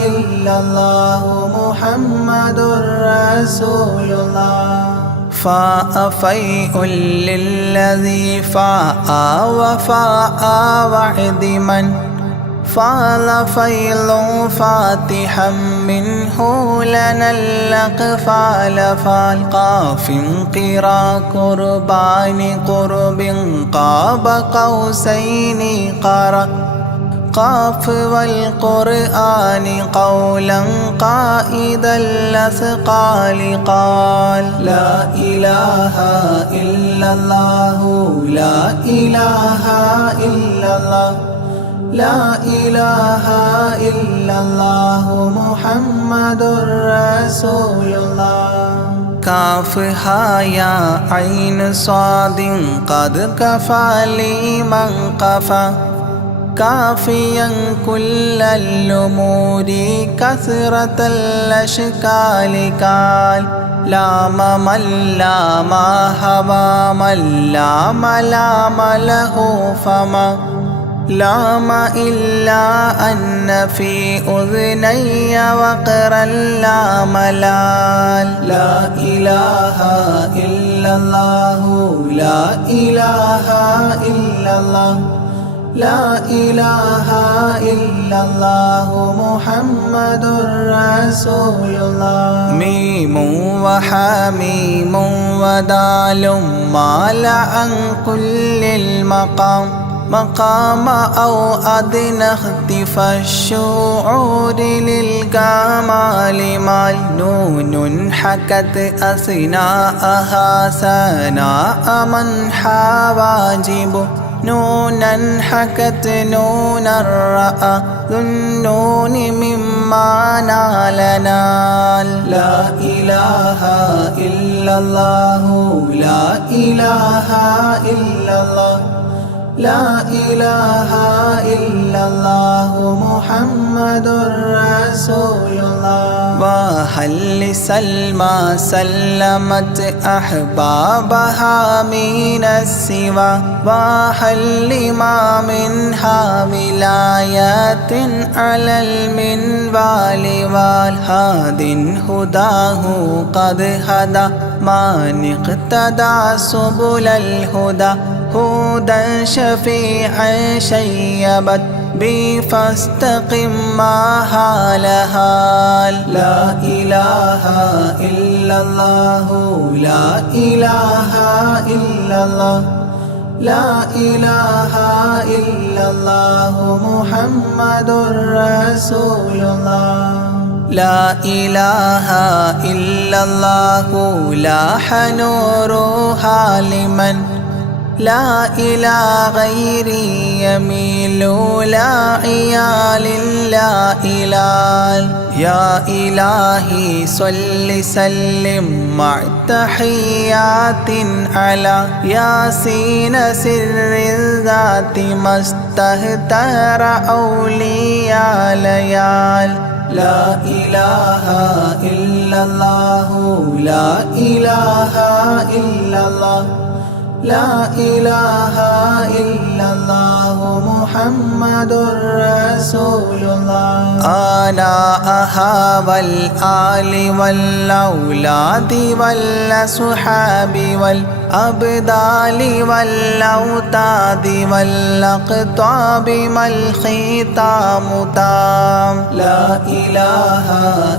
إلا الله محمد رسول الله فاء فيء للذي فاء وفاء وعد من فاض فيض فاتحا منه لنا الأقفال فالقاف قرا قربان قرب قاب قوسين قرأ قاف والقرآن قولا قائد الأثقال قال لا إله إلا الله لا إله إلا الله لا إله إلا الله محمد رسول الله كاف ها يا عين صاد قد كفى لي من قفى كافيا كل الأمور كثرة الأشكال قال لام من لام هوى من لام لام له فما لام إلا أن في أذني وقرا لا ملال لا إله إلا الله لا إله إلا الله لا إله إلا الله محمد رسول الله ميم وحميم ودال مال عن كل المقام مقام أو أدنى اختفى الشعور للكمال مال نون حكت أثناءها ثناء من حواجبه نونا حكت نونا رأى ذو النون مما نال نال لا إله إلا الله لا إله إلا الله لا إله إلا الله محمد رسول الله وهل سلمى سلمت أحبابها من السوى وهل لما منها ولايات على المنوال والهاد هداه قد هدى من اقتدى سبل الهدى هدى شفيعا شيبت بي فاستقم ما هالها لا إله إلا الله لا إله إلا الله لا إله إلا الله محمد رسول الله لا إله إلا الله لاح نورها لمن لا إلى غيري يميل لا عيال لا إلال يا إلهي صل سلم مع تحيات على ياسين سر الذات ما استهتر أولياء ليال لا إله إلا الله لا إله إلا الله لا إله إلا الله محمد رسول الله آناءها والآل والأولاد والأصحاب والأبدال والأوتاد والأقطاب ما الختام تام لا إله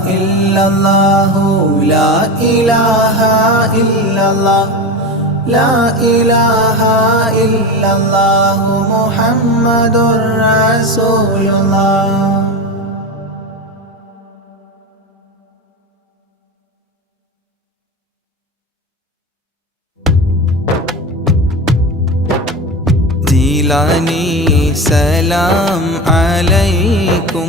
إلا الله لا إله إلا الله لا إله إلا الله محمد رسول الله جيلاني سلام عليكم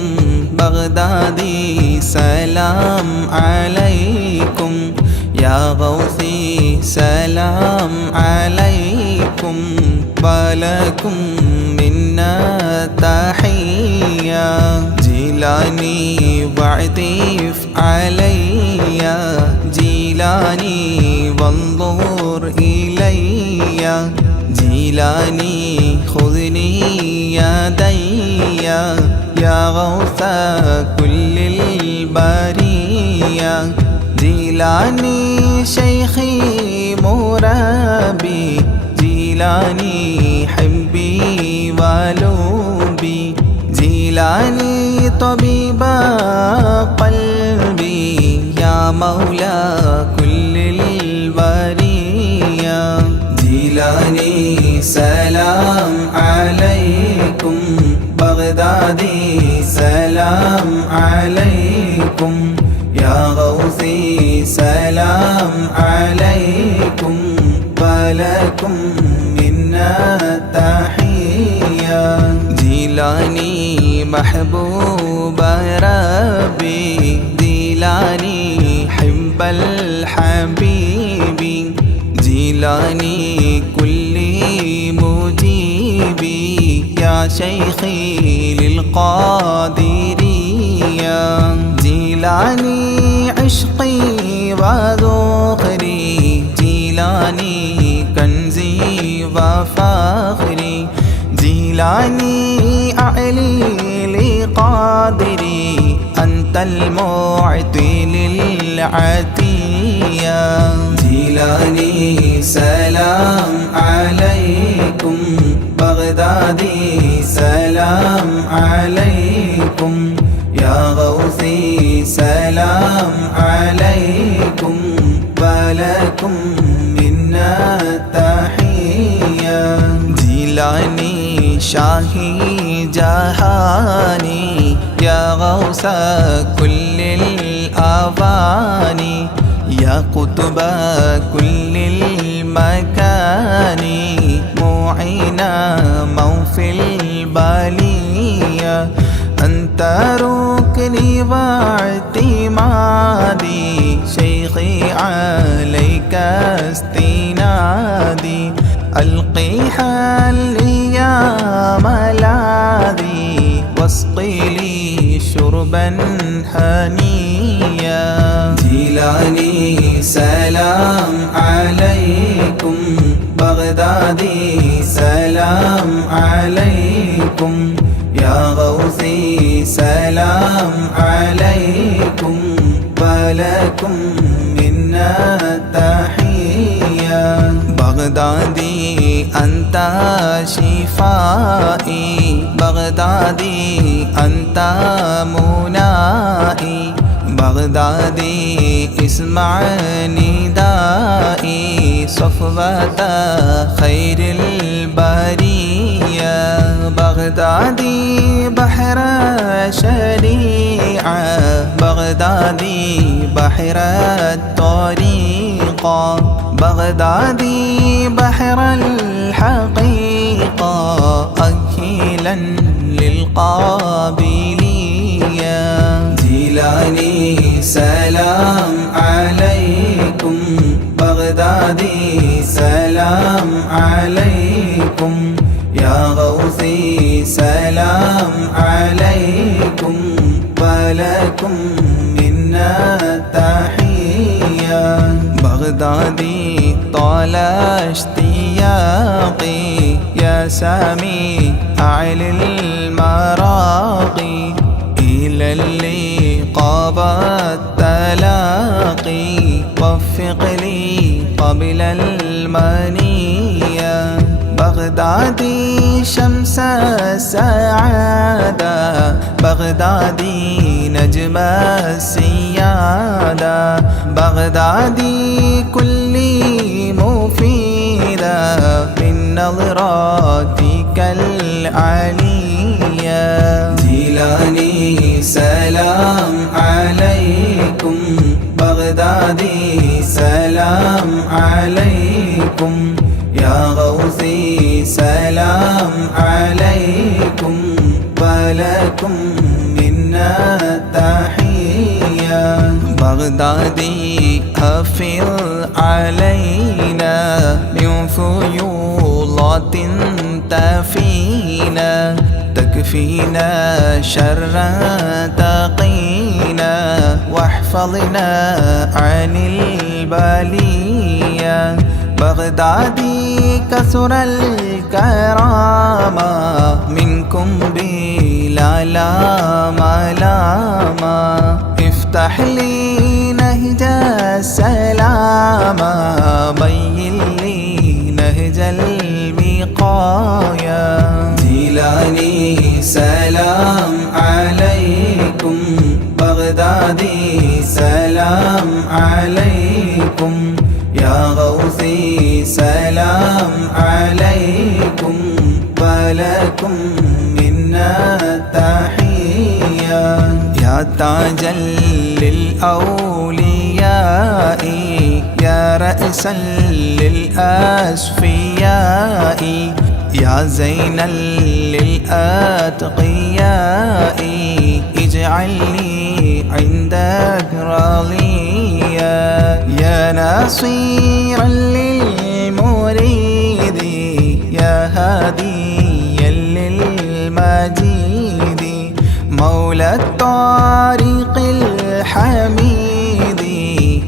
بغدادي سلام عليكم يا غوثي سلام عليكم ولكم منا تحية جيلاني واعطف علي جيلاني وانظر إلي جيلاني خذني يدي يا غوث كل البرية جيلاني شيخي مربي جيلاني حبي ولوبي جيلاني طبيب قلبي يا مولى كل البرية جيلاني سلام عليكم بغدادي سلام عليكم يا غوثي سلام عليكم ولكم منا تحية جيلاني محبوب ربي جيلاني حب الحبيب جيلاني كل مجيبي يا شيخي للقادرية جيلاني عشقي وذخري جيلاني كنزي وفخري جيلاني أعلي لقادري أنت المعطي للعطية جيلاني سلام عليكم بغدادي سلام عليكم يا غوثي سلام عليكم ولكم منا تحية جيلاني شاهي جهاني يا غوث كل الأواني يا قطب كل المكان معينا موفي البلية أنت ركني واعتمادي شيخي عليك استنادي ألقي حلي يا ملاذي واسقي لي شربا هنيا جيلاني سلام عليكم بغدادي سلام عليكم يا غوثي سلام عليكم ولكم منا تحية بغدادي أنت شفائي بغدادي أنت منائي بغدادي اسمع ندائي صفوة خير البرية بغدادي بحر شريعة بغدادي بحر الطريقة بغدادي بحر الحقيقة أكيلا للقابلية جيلاني سلام عليكم بغدادي سلام عليكم يا غوثي سلام عليكم ولكم منا تحية بغدادي طال اشتياقي يا سامي أعلى المراقي إلى اللقاء والتلاقي وفق لي قبل المنية بغدادي شمس السعادة بغدادي نجم السيادة بغدادي كل مفيدة من نظراتك العليا جيلاني سلام عليكم بغدادي سلام عليكم يا غوثي سلام عليكم ولكم منا تحية بغدادي أفض علينا من فيوضات تفينا تكفي اكفينا شر تقينا واحفظنا عن البلية بغدادي كثر الكرامة منكم بلا ملامة افتح لي نهج السلامة بين لي نهج الوقاية جيلاني سلام عليكم بغدادي سلام عليكم يا غوثي سلام عليكم ولكم منا تحية يا تاجا للأولياء يا رأسا للأصفياء يا زينا للأتقياء اجعلني عندك راضيا يا ناصيرا للمريد يا هاديا للمجيد مولى الطريق الحميد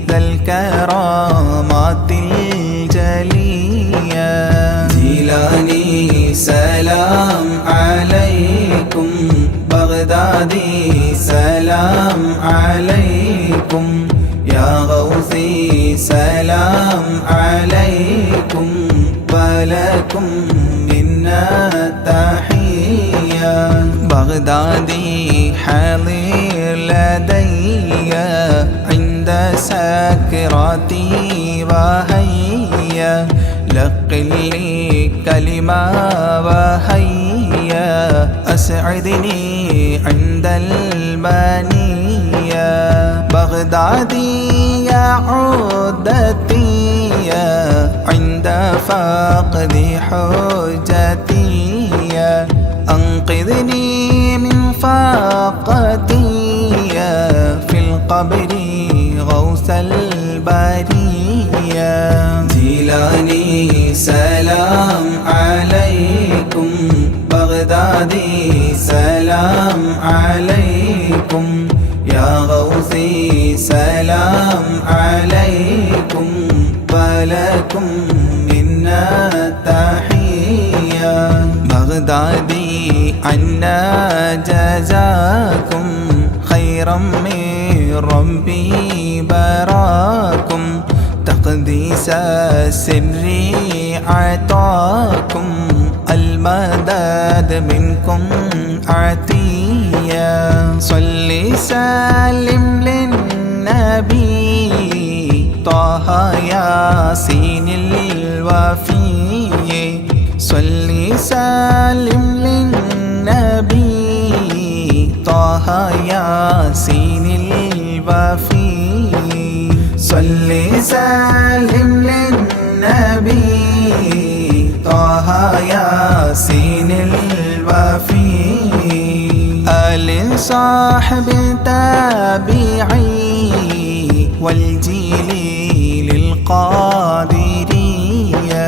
ذا الكرامات الجلية جيلاني سلام عليكم بغدادي سلام عليكم يا غوثي سلام عليكم ولكم منا تحية بغدادي حاضر لدي عند سكراتي وهيا لقل لي كلمة وهيا أسعدني عند المنية بغدادي يا عودتي عند فقد حجتي أنقذني من فاقتي في القبر غوث البرية جيلاني سلام عليكم بغدادي سلام عليكم يا غوثي سلام عليكم ولكم منا تحية بغدادي عنا جزاكم خيرا من ربي براكم تقديس السر عطاكم المدد منكم عطية صل سلم للنبي طه ياسين الوفي صل سلم للنبي طه ياسين الوفي صل سلم للنبي طه ياسين الوفي آل صاحب تابعي والجيل للقادرية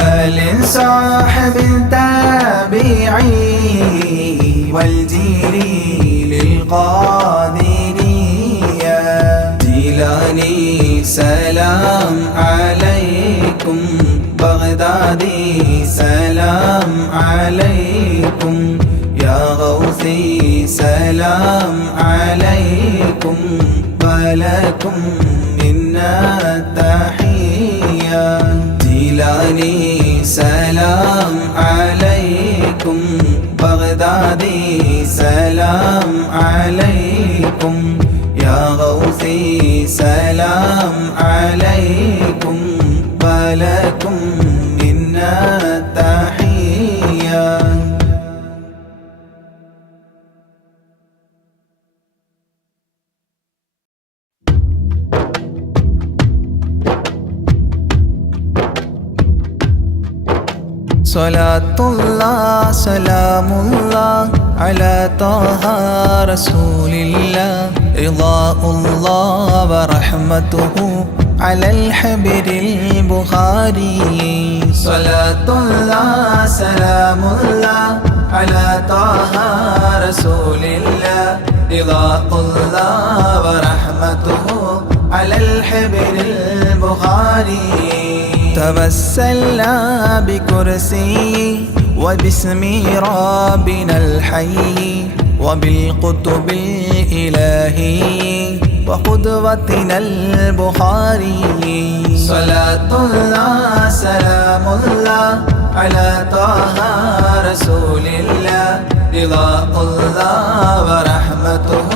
آل صاحب تابعي والجيل للقادرية جيلاني سلام عليكم بغدادي سلام عليكم يا غوثي سلام عليكم ولكم منا تحية جيلاني سلام عليكم بغدادي سلام عليكم يا غوثي سلام عليكم ولكم منا تحية صلاة الله سلام الله على طه رسول الله رضاء الله ورحمته على الحبر البخاري صلاة الله سلام الله على طه رسول الله رضاء الله ورحمته على الحبر البخاري توسلنا بكرسي وباسم ربنا الحي وبالقطب الإلهي وقدوتنا البخاري صلاة الله سلام الله على طه رسول الله رضاء الله ورحمته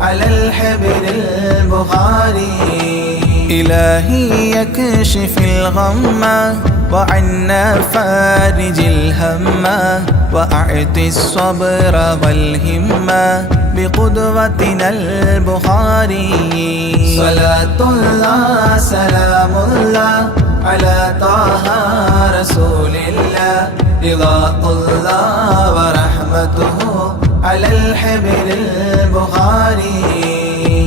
على الحبر البخاري إلهي يكشف الغم وعنا فارج الهم وأعطي الصبر والهمة بقدوتنا البخاري صلاة الله سلام الله على طه رسول الله رضاء الله ورحمته على الحبر البخاري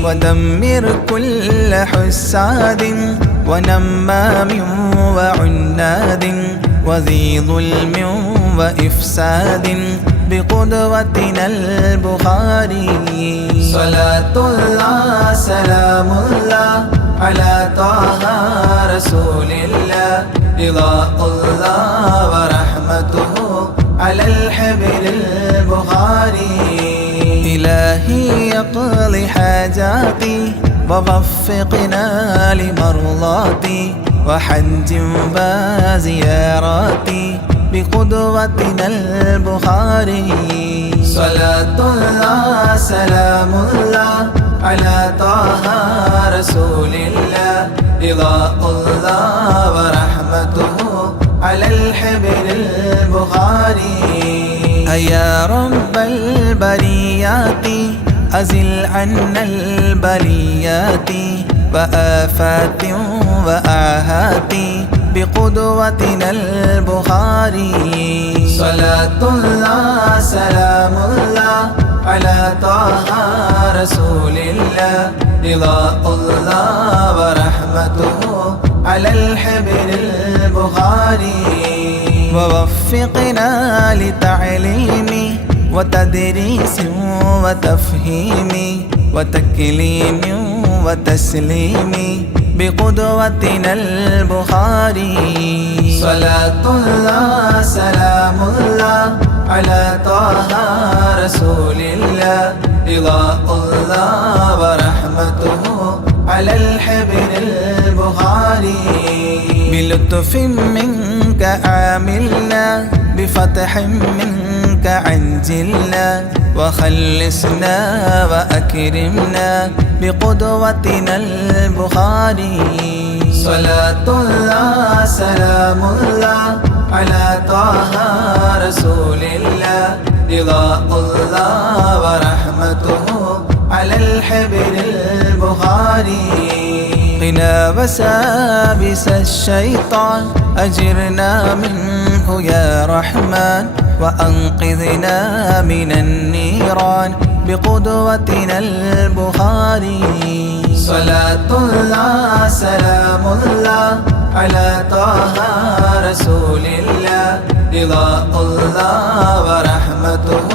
ودمر كل حساد ونمام وعناد وذي ظلم وإفساد بقدوتنا البخاري صلاة الله سلام الله على طه رسول الله رضاء الله ورحمته على الحبر البخاري إلهي يقضي حاجاتي ووفقنا لمرضاتي وحج وزياراتي بقدوتنا البخاري صلاة الله سلام الله على طه رسول الله رضاء الله ورحمته على الحبر البخاري يا رب البريات أزل عنا البليات وآفات وآهات بقدوتنا البخاري صلاة الله سلام الله على طه رسول الله رضاء الله ورحمته على الحبر البخاري ووفقنا لتعليم وتدريس وتفهيم وتكليم وتسليم بقدوتنا البخاري صلاة الله سلام الله على طه رسول الله رضاء الله ورحمته على الحبر البخاري بلطف منك عاملنا بفتح منك عجلنا وخلصنا وأكرمنا بقدوتنا البخاري صلاة الله سلام الله على طه رسول الله رضاء الله ورحمته على الحبر البخاري قنا وسابس الشيطان أجرنا منه يا رحمن وأنقذنا من النيران بقدوتنا البخاري صلاة الله سلام الله على طه رسول الله رضاء الله ورحمته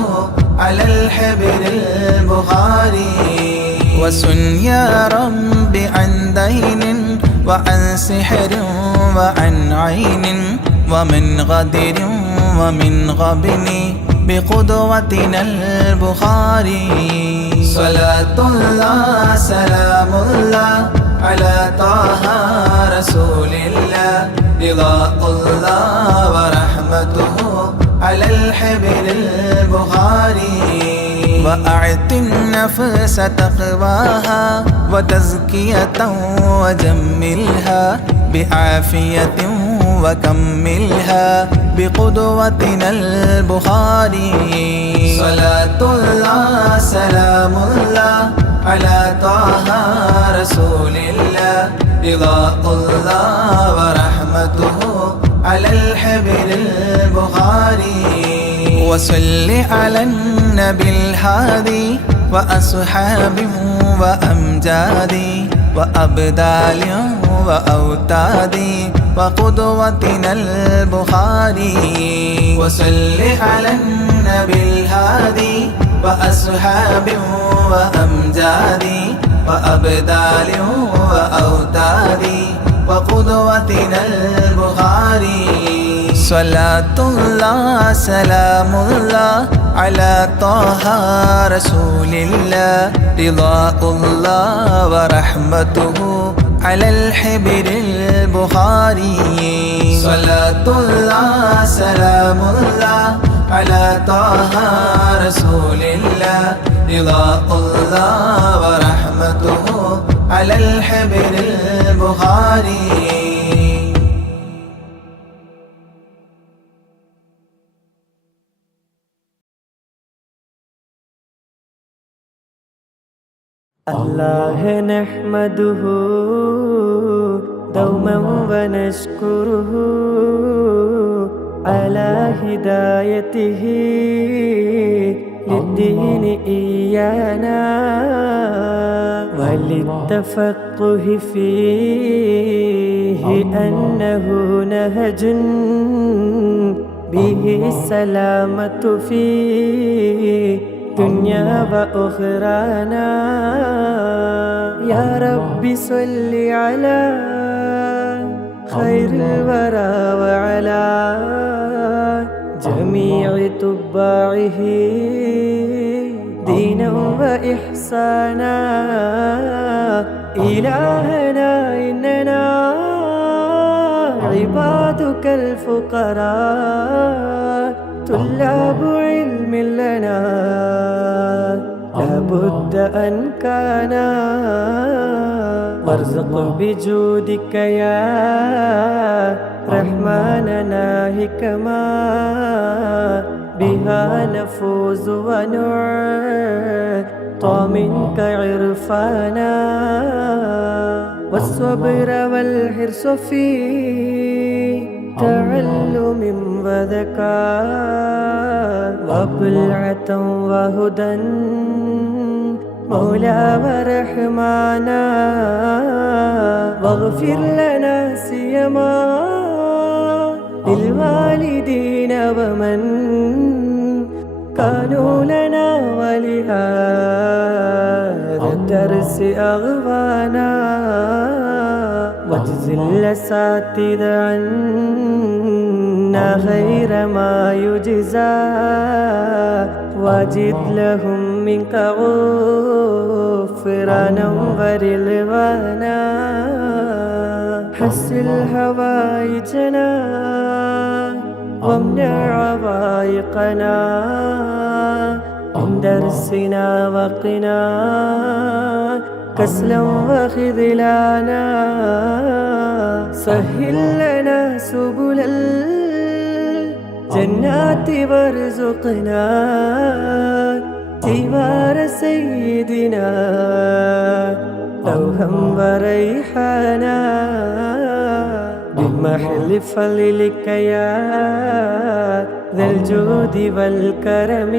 على الحبر البخاري وسن يا رب عن دين وعن سحر وعن عين ومن غدر ومن غبن بقدوتنا البخاري صلاة الله سلام الله على طه رسول الله رضاء الله ورحمته على الحبر البخاري وأعط النفس تقواها وتزكية وجملها بعافية وكملها بقدوتنا البخاري صلاة الله سلام الله على طه رسول الله رضاء الله ورحمته على الحبر البخاري وصل على النبي الهادي وأصحاب وأمجاد وأبدال وأوتاد وقدوتنا البخاري وصل على النبي الهادي وأصحاب وأمجاد وأبدال وأوتاد وقدوتنا البخاري صلاة الله سلام الله على طه رسول الله رضاء الله ورحمته على الحبر البخاري صلاة الله سلام الله على طه رسول الله رضاء الله ورحمته على الحبر البخاري الله نحمده دوما ونشكره على هدايته للدين إيانا وللتفقه فيه أنه نهج به السلامة فيه دنيا وأخرانا يا رب صل على خير الورى وعلى جميع تباعه دينا وإحسانا إلهنا إننا عبادك الفقراء طلاب علم لنا لابد أن كان وارزق بجودك يا رحمننا حكما بها نفوز ونعطى منك عرفانا والصبر والحرص في تعلم وذكاء وبلعة وهدى مولى ورحمانا واغفر لنا سيما للوالدين ومن كانوا لنا ولهذا الدرس أغوانا واجزل الأساتذة عنا خير ما يجزى واجد لهم منك غفرانا ورضوانا حسن هوائجنا وامنع عوائقنا من درسنا وقنا كسلا وخذلانا سهل لنا سبل الجنات وارزقنا جوار سيدنا دوها وريحانا بمحل فضلك يا ذا الجود والكرم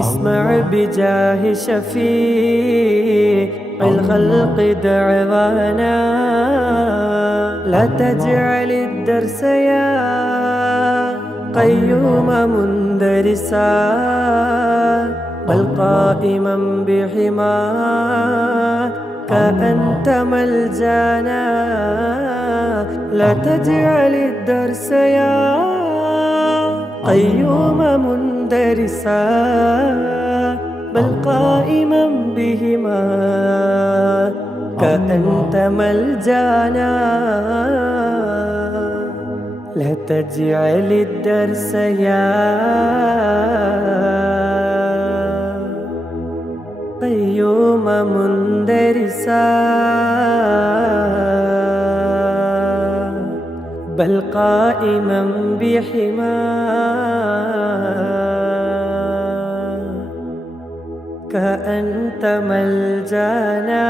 اسمع بجاه شفيع الخلق دعوانا لا تجعل الدرس يا قيوم مندرسا بل قائما بحماك أنت ملجانا لا تجعل الدرس يا قيوم مندرسا بل قائما بهما كأنت ملجانا لا تجعل الدرس يا قيوم مندرسا بل قائما بحما كأنت ملجانا